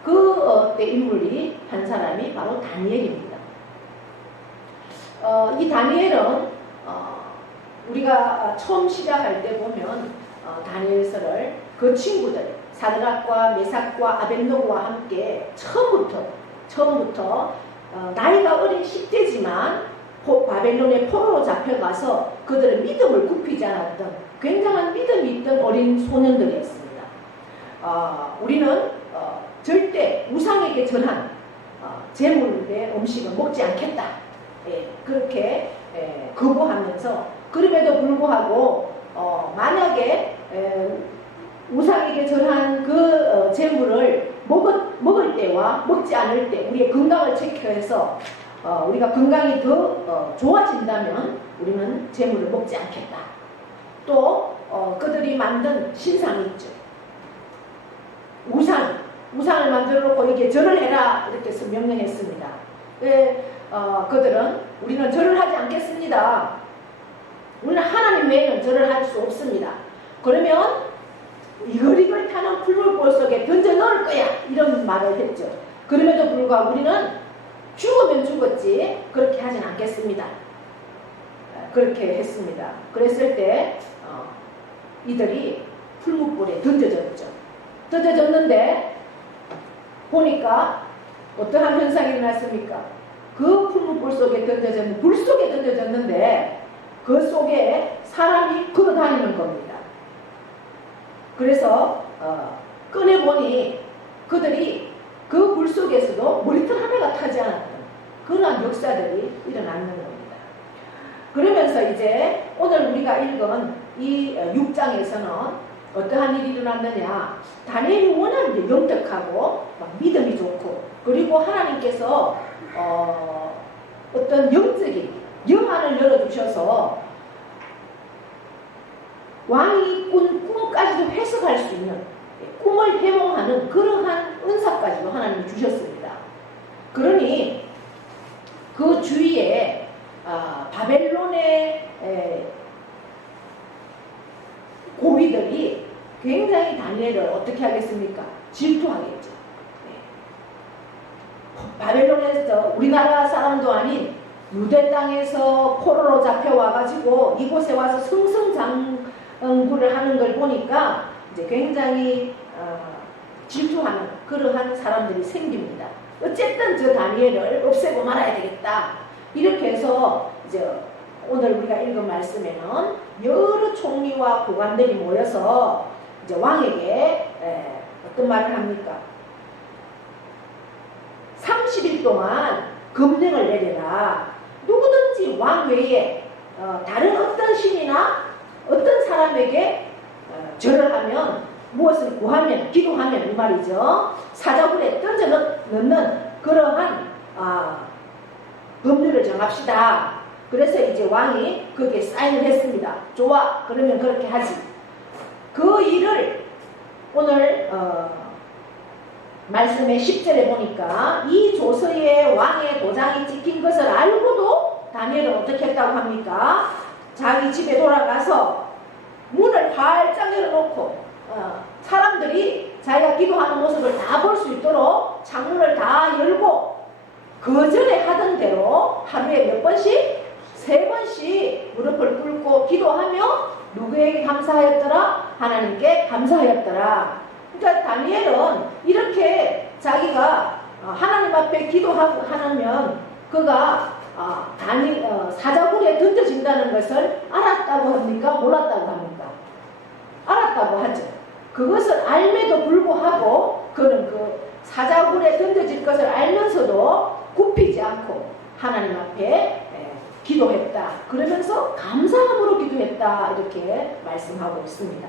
그때 인물이 한 사람이 바로 다니엘입니다. 이 다니엘은 우리가 처음 시작할 때 보면 다니엘서를 그 친구들 사드락과 메삭과 아벳노고와 함께 처음부터 나이가 어린 10대지만 바벨론의 포로로 잡혀가서 그들의 믿음을 굽히지 않았던 굉장한 믿음이 있던 어린 소년들이었습니다. 우리는 절대 우상에게 전한 제물의 음식은 먹지 않겠다. 그렇게 거부하면서 그럼에도 불구하고 만약에 우상에게 전한 그 제물을 먹을 때와 먹지 않을 때 우리의 건강을 체크해서 우리가 건강이 더 좋아진다면 우리는 제물을 먹지 않겠다. 또 그들이 만든 신상이 있죠. 우상 우상을 만들어 놓고 여기에 절을 해라 이렇게 해서 명령했습니다. 그들은 우리는 절을 하지 않겠습니다. 우리는 하나님 외에는 절을 할 수 없습니다. 그러면 이글이글 타는 풀물볼 속에 던져 넣을 거야 이런 말을 했죠. 그럼에도 불구하고 우리는 죽으면 죽었지 그렇게 하진 않겠습니다. 그렇게 했습니다. 그랬을 때 이들이 풀무불에 던져졌죠. 던져졌는데 보니까 어떠한 현상이 일어났습니까? 그 풀무불 속에 던져졌는데 불 속에 던져졌는데 그 속에 사람이 걸어다니는 겁니다. 그래서 꺼내보니 그들이 그 불 속에서도 머리털 하나가 타지 않았던 그러한 역사들이 일어나는 겁니다. 그러면서 이제 오늘 우리가 읽은 이 6장에서는 어떠한 일이 일어났느냐, 다니엘이 워낙 이제 영특하고 막 믿음이 좋고 그리고 하나님께서 어떤 영적인 영안을 열어주셔서 왕이 꾼 꿈까지도 해석할 수 있는 꿈을 해몽하는 그러한 은사까지도 하나님이 주셨습니다. 그러니 그 주위에 바벨론의 고위들이 굉장히 다니엘을 어떻게 하겠습니까? 질투하겠죠. 바벨론에서 우리나라 사람도 아닌 유대 땅에서 포로로 잡혀와가지고 이곳에 와서 승승장구를 하는 걸 보니까 이제 굉장히 질투하는 그러한 사람들이 생깁니다. 어쨌든 저 다니엘을 없애고 말아야 되겠다. 이렇게 해서 이제 오늘 우리가 읽은 말씀에는 여러 총리와 고관들이 모여서 이제 왕에게 어떤 말을 합니까? 30일 동안 금령을 내려라. 누구든지 왕 외에 다른 어떤 신이나 어떤 사람에게 절을 하면 무엇을 구하면 기도하면 이 말이죠. 사자굴에 던져 넣는 그러한 법률을 정합시다. 그래서 이제 왕이 거기에 사인을 했습니다. 좋아. 그러면 그렇게 하지. 그 일을 오늘 말씀의 10절에 보니까 이 조서에 왕의 도장이 찍힌 것을 알고도 다니엘은 어떻게 했다고 합니까? 자기 집에 돌아가서 문을 활짝 열어놓고 사람들이 자기가 기도하는 모습을 다 볼 수 있도록 창문을 다 열고 그 전에 하던 대로 하루에 몇 번씩? 3번씩 무릎을 꿇고 기도하며 누구에게 감사하였더라? 하나님께 감사하였더라. 그러니까 다니엘은 이렇게 자기가 하나님 앞에 기도하고 하면 그가 사자굴에 던져진다는 것을 알았다고 합니까? 몰랐다고 합니까? 알았다고 하죠. 그것을 알매도 불구하고 그는 그 사자굴에 던져질 것을 알면서도 굽히지 않고 하나님 앞에 기도했다. 그러면서 감사함으로 기도했다. 이렇게 말씀하고 있습니다.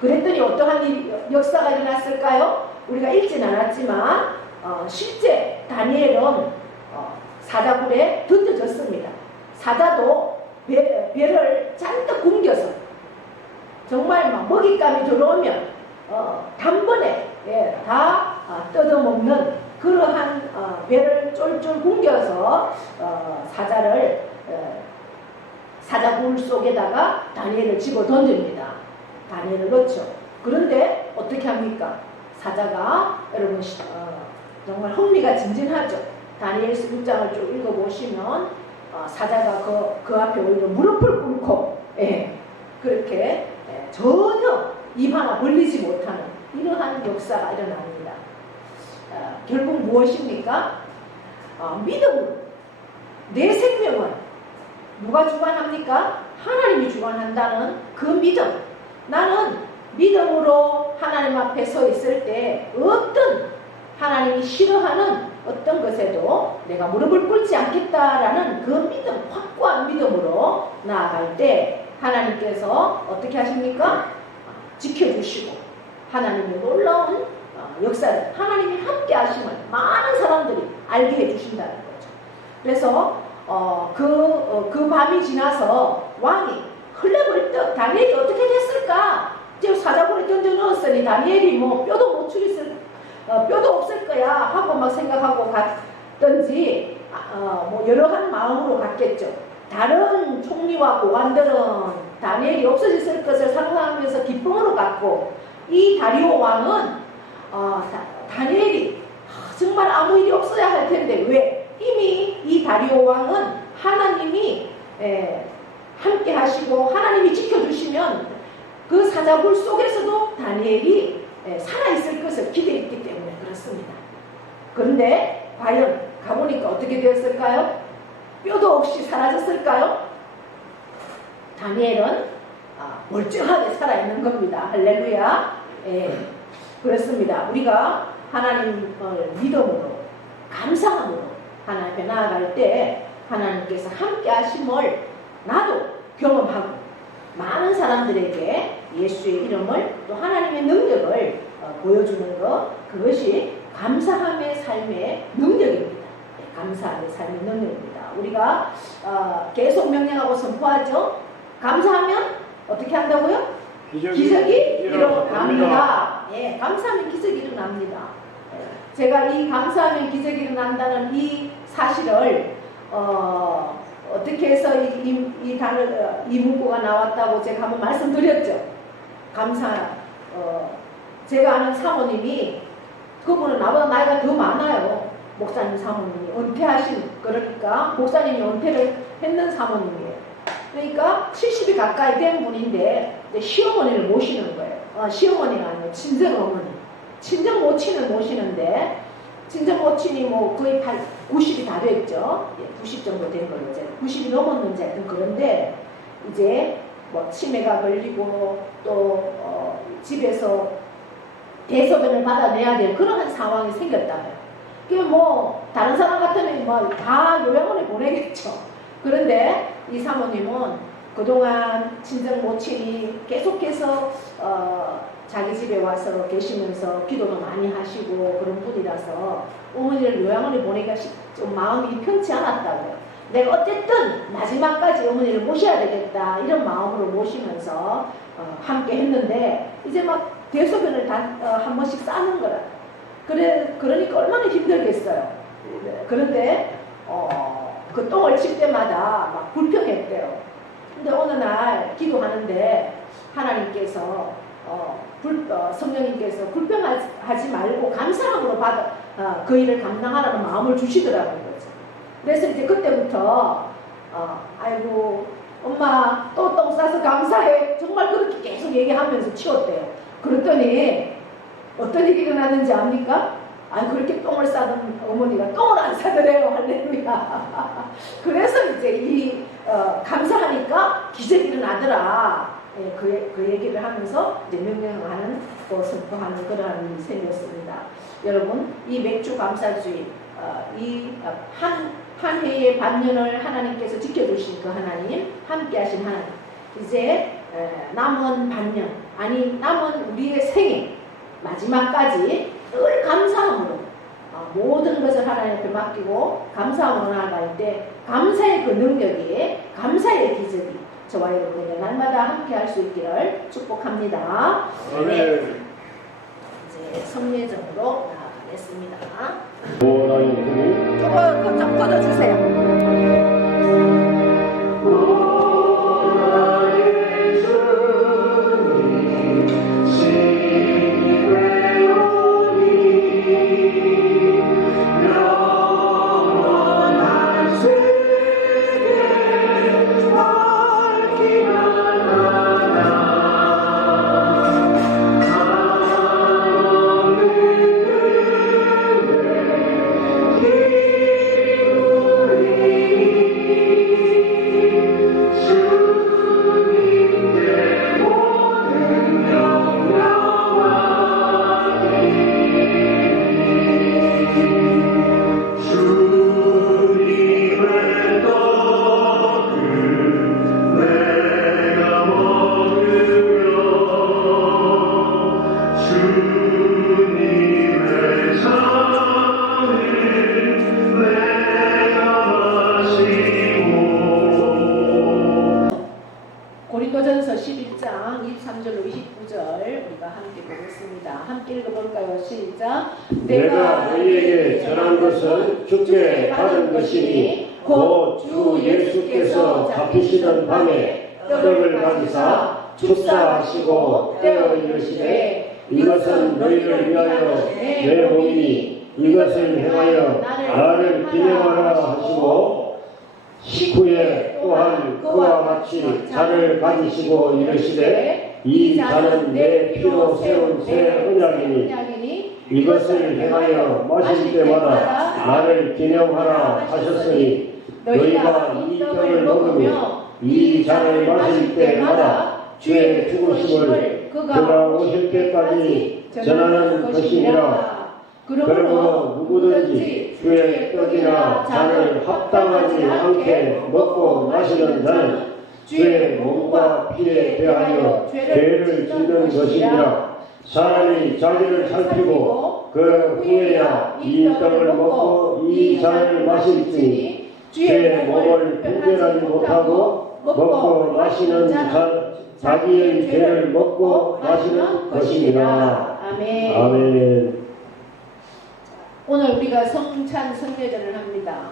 그랬더니 어떠한 역사가 일어났을까요? 우리가 읽진 않았지만 실제 다니엘은 사자굴에 던져졌습니다. 사자도 배를 잔뜩 굶겨서 정말 막 먹잇감이 들어오면 단번에 다 뜯어먹는 그러한 배를 쫄쫄 굶겨서 사자를 사자굴 속에다가 다니엘을 집어 던집니다. 다니엘을 넣죠. 그런데 어떻게 합니까? 사자가 여러분 정말 흥미가 진진하죠. 다니엘 6장을 쭉 읽어보시면 사자가 그 앞에 오히려 무릎을 꿇고 그렇게 전혀 입 하나 벌리지 못하는 이러한 역사가 일어납니다. 결국 무엇입니까? 믿음으로 내 생명은 누가 주관합니까? 하나님이 주관한다는 그 믿음. 나는 믿음으로 하나님 앞에 서 있을 때 어떤 하나님이 싫어하는 어떤 것에도 내가 무릎을 꿇지 않겠다라는 그 믿음, 확고한 믿음으로 나아갈 때 하나님께서 어떻게 하십니까? 지켜주시고 하나님의 놀라운 역사를 하나님이 함께 하심을 많은 사람들이 알게 해주신다는 거죠. 그래서 그 밤이 지나서 왕이 헐레벌떡 다니엘이 어떻게 됐을까? 이제 사자굴에 던져 넣었으니 다니엘이 뭐 뼈도 못 추렸을 뼈도 없을 거야 하고 막 생각하고 갔던지 뭐 여러한 마음으로 갔겠죠. 다른 총리와 고관들은 다니엘이 없어졌을 것을 상상하면서 기쁨으로 갔고, 이 다리오 왕은 다니엘이 정말 아무 일이 없어야 할 텐데, 왜? 이미 이 다리오 왕은 하나님이 함께 하시고 하나님이 지켜주시면 그 사자굴 속에서도 다니엘이 살아있을 것을 기대했기 때문에 그렇습니다. 그런데 과연 가보니까 어떻게 되었을까요? 뼈도 없이 사라졌을까요? 다니엘은 멀쩡하게 살아있는 겁니다. 할렐루야. 그렇습니다. 우리가 하나님을 믿음으로, 감사함으로 하나님 앞에 나아갈 때 하나님께서 함께 하심을 나도 경험하고 많은 사람들에게 예수의 이름을, 또 하나님의 능력을 보여주는 것, 그것이 감사함의 삶의 능력입니다. 감사함의 삶의 능력입니다. 우리가 계속 명령하고 선포하죠. 감사하면 어떻게 한다고요? 기적이 일어납니다. 예, 감사하면 기적이 일어납니다. 제가 이 감사하면 기적이 일어난다는 이 사실을 어떻게 해서 이 문구가 나왔다고 제가 한번 말씀드렸죠. 제가 아는 사모님이, 그분은 나보다 나이가 더 많아요. 목사님 사모님이 은퇴하신, 그러니까 목사님이 은퇴를 했는 사모님이에요. 그러니까 70이 가까이 된 분인데 시어머니를 모시는 거예요. 시어머니가 아니고 친정어머니, 친정 모친을 모시는데, 친정 모친이 뭐 거의 90이 다 됐죠. 90 정도 된 걸로, 이제 90이 넘었는지 하여튼. 그런데 이제 뭐 치매가 걸리고 또 집에서 대소변을 받아내야 될 그런 상황이 생겼다고요. 그게 뭐 다른 사람 같으면 뭐 다 요양원에 보내겠죠. 그런데 이 사모님은 그동안 친정 모친이 계속해서 자기 집에 와서 계시면서 기도도 많이 하시고 그런 분이라서 어머니를 요양원에 보내기가 좀 마음이 편치 않았다고요. 내가 어쨌든 마지막까지 어머니를 모셔야 되겠다 이런 마음으로 모시면서 함께 했는데, 이제 막 대소변을 한 번씩 싸는 거라. 그러니까 얼마나 힘들겠어요. 그런데 그 똥을 칠 때마다 막 불평했대요. 근데 어느 날 기도하는데 하나님께서 성령님께서 불평하지 말고 감사함으로 그 일을 감당하라는 마음을 주시더라고요. 그래서 이제 그때부터 아이고 엄마 또 똥 싸서 감사해, 정말 그렇게 계속 얘기하면서 치웠대요. 그랬더니 어떤 일이 일어났는지 압니까? 그렇게 똥을 싸던 어머니가 똥을 안 싸더래요. 할렐루야. 그래서 이제 감사하니까 기적이 일어나더라. 그 얘기를 하면서 이제 명령하는, 또 선포하는 그러한 일이 생겼습니다. 여러분, 이 맥주 감사주의, 한 해의 반년을 하나님께서 지켜주신 그 하나님, 함께하신 하나님, 이제 남은 반년, 남은 우리의 생애 마지막까지 늘 감사함으로 모든 것을 하나님 앞에 맡기고 감사함으로 나아갈 때 감사의 그 능력이, 감사의 기적이 저와 여러분에게 날마다 함께 할 수 있기를 축복합니다. 네. 이제 성례정으로 나아가겠습니다. 그거 좀 꺼져주세요. 고린도전서 11장 23절로 29절 우리가 함께 보겠습니다. 함께 읽어볼까요? 시작. 시작. 내가 너희에게 전한 것은 주께 받은 것이니 곧 주 예수께서 잡히시던 밤에 떡을 가지사 축사하시고 떼어 이르시되 이것은 너희를 위하여 내 몸이니 이것을 행하여 나를 기념하라 하시고 식후에 또한 그와 같이 잔을 가지시고 이르시되 이 잔은 내 피로 세운 새 언약이니 이것을 행하여 마실 때마다 나를 기념하라 하셨으니 너희가 이 떡을 먹으며 이 잔을 마실 때마다 주의 죽으심을 그가 오실 때까지 전하는 것이니라. 그러므로 누구든지 주의 떡이나 잔을 합당하지 않게 먹고 마시는 자는 주의 몸과 피에 대하여 죄를 짓는 것이니라. 사람이 자기를 살피고 그 후에야 이 떡을 먹고 이 잔을 마실지니 주의 몸을 분별하지 못하고 먹고 마시는 자기의 죄를 먹고 마시는 것이니라. 아멘. 아멘. 오늘 우리가 성찬 성례전을 합니다.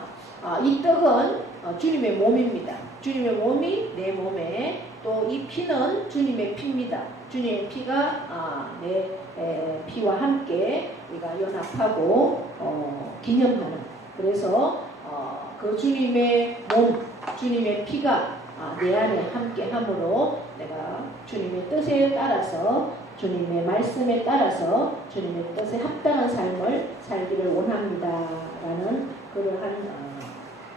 이 떡은 주님의 몸입니다. 주님의 몸이 내 몸에, 또 이 피는 주님의 피입니다. 주님의 피가 내 피와 함께 우리가 연합하고 기념하는, 그래서 그 주님의 몸, 주님의 피가 내 안에 함께 함으로 내가 주님의 뜻에 따라서, 주님의 말씀에 따라서 주님의 뜻에 합당한 삶을 살기를 원합니다 라는 그러한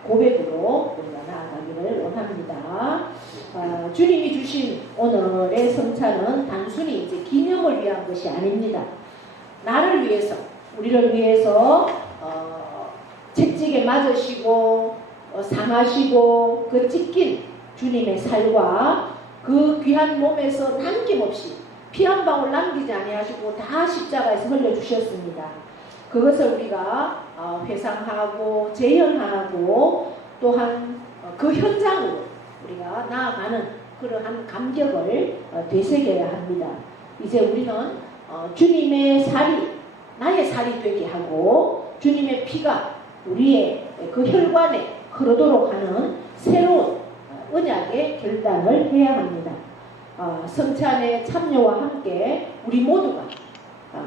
고백으로 우리가 나아가기를 원합니다. 주님이 주신 오늘의 성찬은 단순히 이제 기념을 위한 것이 아닙니다. 나를 위해서, 우리를 위해서 채찍에 맞으시고 상하시고 그 찢긴 주님의 살과 그 귀한 몸에서 남김없이 피 한 방울 남기지 아니하시고 다 십자가에서 흘려주셨습니다. 그것을 우리가 회상하고 재현하고 또한 그 현장으로 우리가 나아가는 그러한 감격을 되새겨야 합니다. 이제 우리는 주님의 살이 나의 살이 되게 하고 주님의 피가 우리의 그 혈관에 흐르도록 하는 새로운 언약의 결단을 해야 합니다. 성찬의 참여와 함께 우리 모두가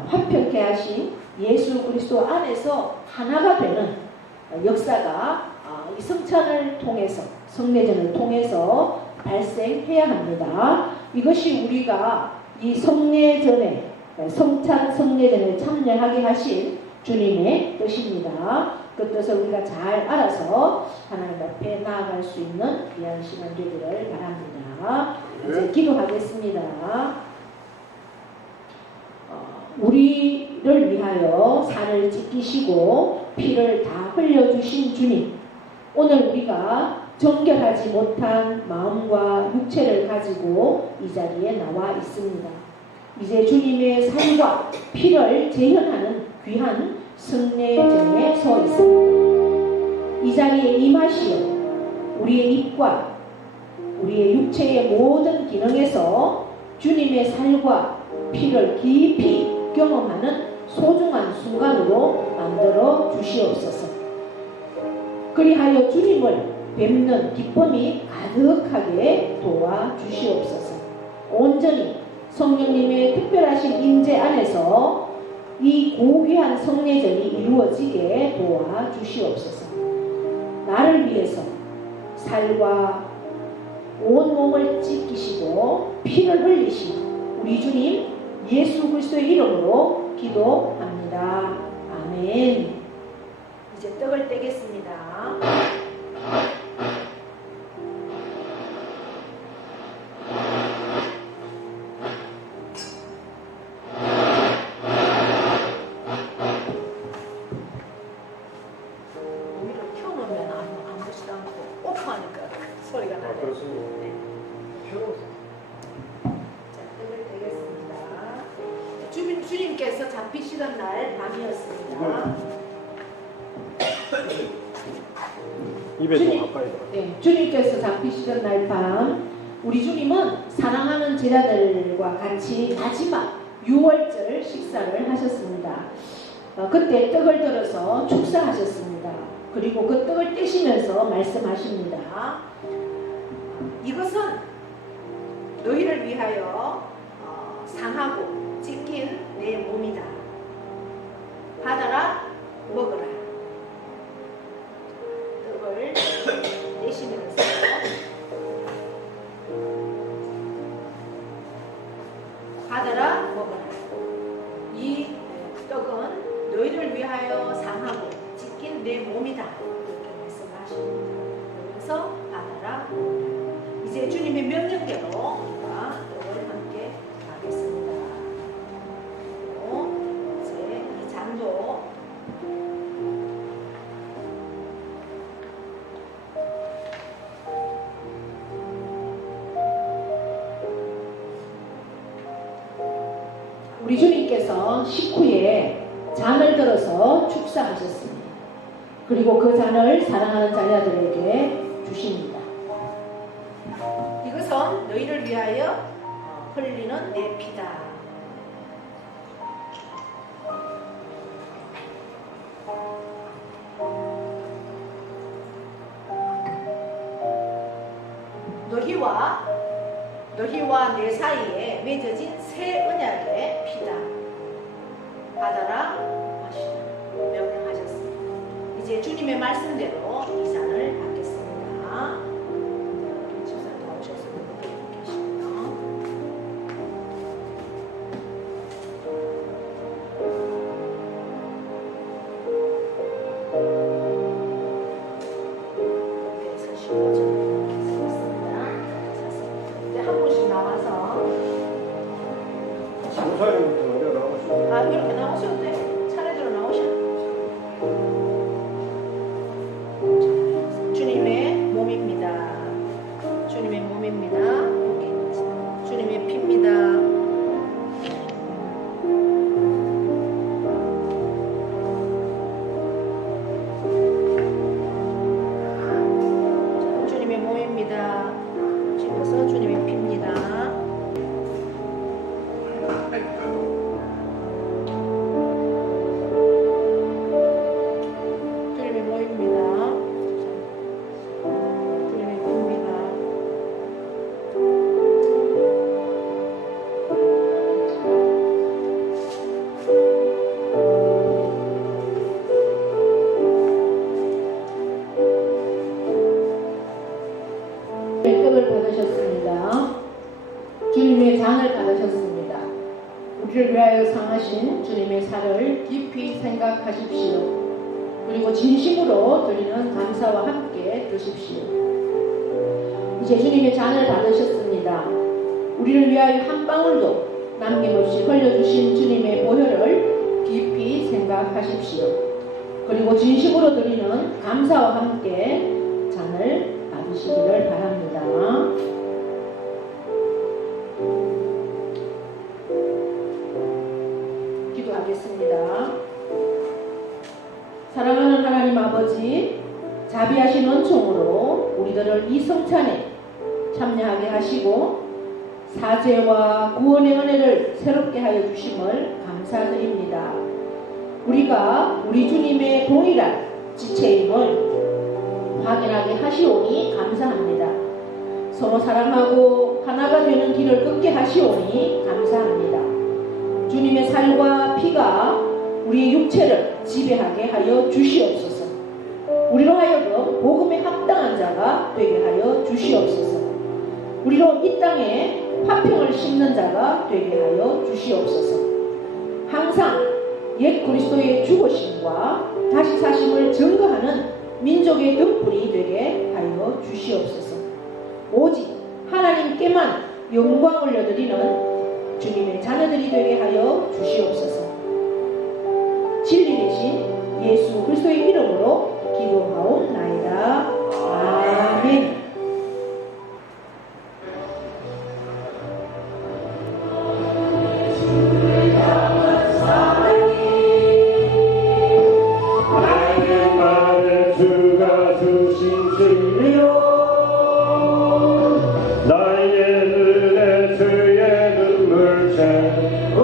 화평케 하신 예수 그리스도 안에서 하나가 되는 역사가 이 성찬을 통해서, 성례전을 통해서 발생해야 합니다. 이것이 우리가 이 성례전에, 성찬 성례전에 참여하게 하신 주님의 뜻입니다. 그 뜻을 우리가 잘 알아서 하나님 앞에 나아갈 수 있는 귀한 시간 되기를 바랍니다. 이제 기도하겠습니다. 우리를 위하여 살을 찢기시고 피를 다 흘려주신 주님, 오늘 우리가 정결하지 못한 마음과 육체를 가지고 이 자리에 나와 있습니다. 이제 주님의 살과 피를 재현하는 귀한 성례전에 서 있습니다. 이 자리에 임하시어 우리의 입과 우리의 육체의 모든 기능에서 주님의 살과 피를 깊이 경험하는 소중한 순간으로 만들어 주시옵소서. 그리하여 주님을 뵙는 기쁨이 가득하게 도와 주시옵소서. 온전히 성령님의 특별하신 임재 안에서 이 고귀한 성례전이 이루어지게 도와 주시옵소서. 나를 위해서 살과 온 몸을 찢기시고 피를 흘리신 우리 주님 예수 그리스도의 이름으로 기도합니다. 아멘. 이제 떡을 떼겠습니다. 오히려 켜놓으면 아무렇지도 않고 오프하니까 소리가 나네. 주님께서 잡히시던 날 밤이었습니다. 입에 좀 가까이 들어. 네, 주님께서 잡히시던 날 밤, 우리 주님은 사랑하는 제자들과 같이 마지막 6월절 식사를 하셨습니다. 그때 떡을 들어서 축사하셨습니다. 그리고 그 떡을 떼시면서 말씀하십니다. 이것은 너희를 위하여 상하고 찢긴 내 몸이다. 받아라, 먹어라. 떡을 떼시면서 받아라, 먹어라. 이 떡은 너희를 위하여 상하고 찢긴 내 몸이다. 이렇게 말씀하십니다. 그래서 받아라. 이제 주님의 명령대로 우리가 떡을 함께 하겠습니다. 이제 이 잔도 우리 주님께서 식후에 잔을 들어서 축사하셨습니다. 그리고 그 잔을 사랑하는 자녀들에게 주십니다. 이것은 너희를 위하여 흘리는 내 피다. 너희와 내 사이에 맺어진 새 언약의 피다. 받아라, 마시라 명령하셨습니다. 이제 주님의 말씀대로 이 잔을 받겠습니다. 김집사님 나오셔서 드리고 계시고요. 네, 서시고 좀 쓰겠습니다. 이제 한 분씩 나와서 장사님부터 어디 나오시죠? 이렇게 나오셔도 돼. 차례대로 나오셔도 주님의 몸입니다. 주님의 몸입니다. 주님의 피입니다. 주님의 몸입니다. 찍어서 주님의 피입니다. 주님의 몸입니다. 주님의 피입니다. 떡을 받으셨습니다. 주님의 잔을 받으셨습니다. 우리를 위하여 상하신 주님의 살을 깊이 생각하십시오. 그리고 진심으로 드리는 감사와 함께 드십시오. 이제 주님의 잔을 받으셨습니다. 우리를 위하여 한 방울도 남김없이 흘려주신 주님의 보혈을 깊이 생각하십시오. 그리고 진심으로 드리는 감사와 함께 잔을 받으시기를 바랍니다. 기도하겠습니다. 사랑하는 하나님 아버지, 자비하신 은총으로 우리들을 이 성찬에 참여하게 하시고 사죄와 구원의 은혜를 새롭게 하여 주심을 감사드립니다. 우리가 우리 주님의 동일한 지체임을 확인하게 하시오니 감사합니다. 서로 사랑하고 하나가 되는 길을 걷게 하시오니 감사합니다. 주님의 살과 피가 우리의 육체를 지배하게 하여 주시옵소서. 우리로 하여금 복음에 합당한 자가 되게 하여 주시옵소서. 우리로 이 땅에 화평을 심는 자가 되게 하여 주시옵소서. 항상 옛 그리스도의 죽으심과 다시 사심을 증거하는 민족의 등불이 되게 하여 주시옵소서. 오직 하나님께만 영광 올려드리는 주님의 자녀들이 되게 하여 주시옵소서. 진리 되신 예수 그리스도의 이름으로 기도하옵나이다. 아멘. 주가 주신 진리로 나의 눈에 주의 눈물 채워주소서.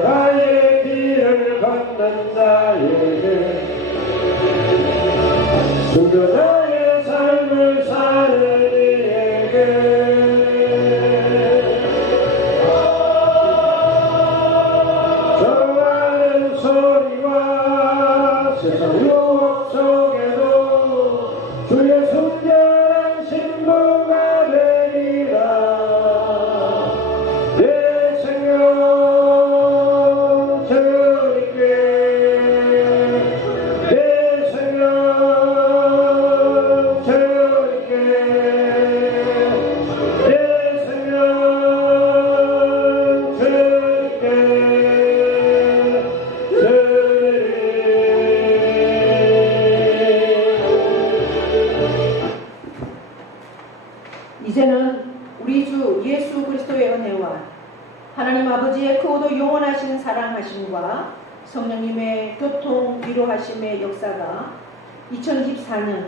십자가의 길을 걷는 자에게 순교자의 삶을 사는 이에게 좋아하는 소리와 세상 유혹 속에도 주의 순결한 신부가 되리라. 내 생명 주님께 내 생명 주님께 내 생명 주님께 이제는 우리 주 예수 그리스도의 은혜와 하나님 아버지의 크고도 영원하신 사랑하심과 성령님의 교통 위로하심의 역사가 2024년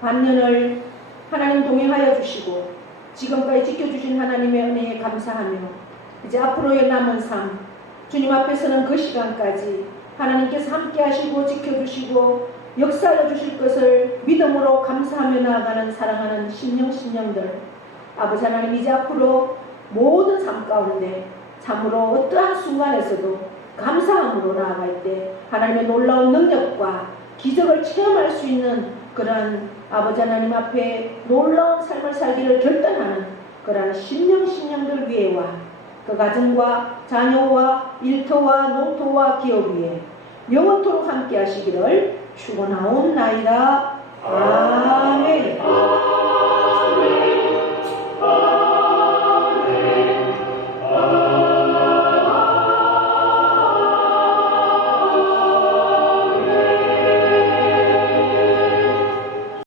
반년을 하나님 동행하여 주시고 지금까지 지켜주신 하나님의 은혜에 감사하며 이제 앞으로의 남은 삶 주님 앞에 서는 그 시간까지 하나님께서 함께 하시고 지켜주시고 역사하여 주실 것을 믿음으로 감사하며 나아가는 사랑하는 신령들 아버지 하나님 이제 앞으로 모든 삶 가운데 참으로 어떠한 순간에서도 감사함으로 나아갈 때 하나님의 놀라운 능력과 기적을 체험할 수 있는 그러한 아버지 하나님 앞에 놀라운 삶을 살기를 결단하는 그러한 신령들 위에와 그 가정과 자녀와 일터와 농토와 기업 위에 영원토록 함께 하시기를 축원하옵나이다. 아멘.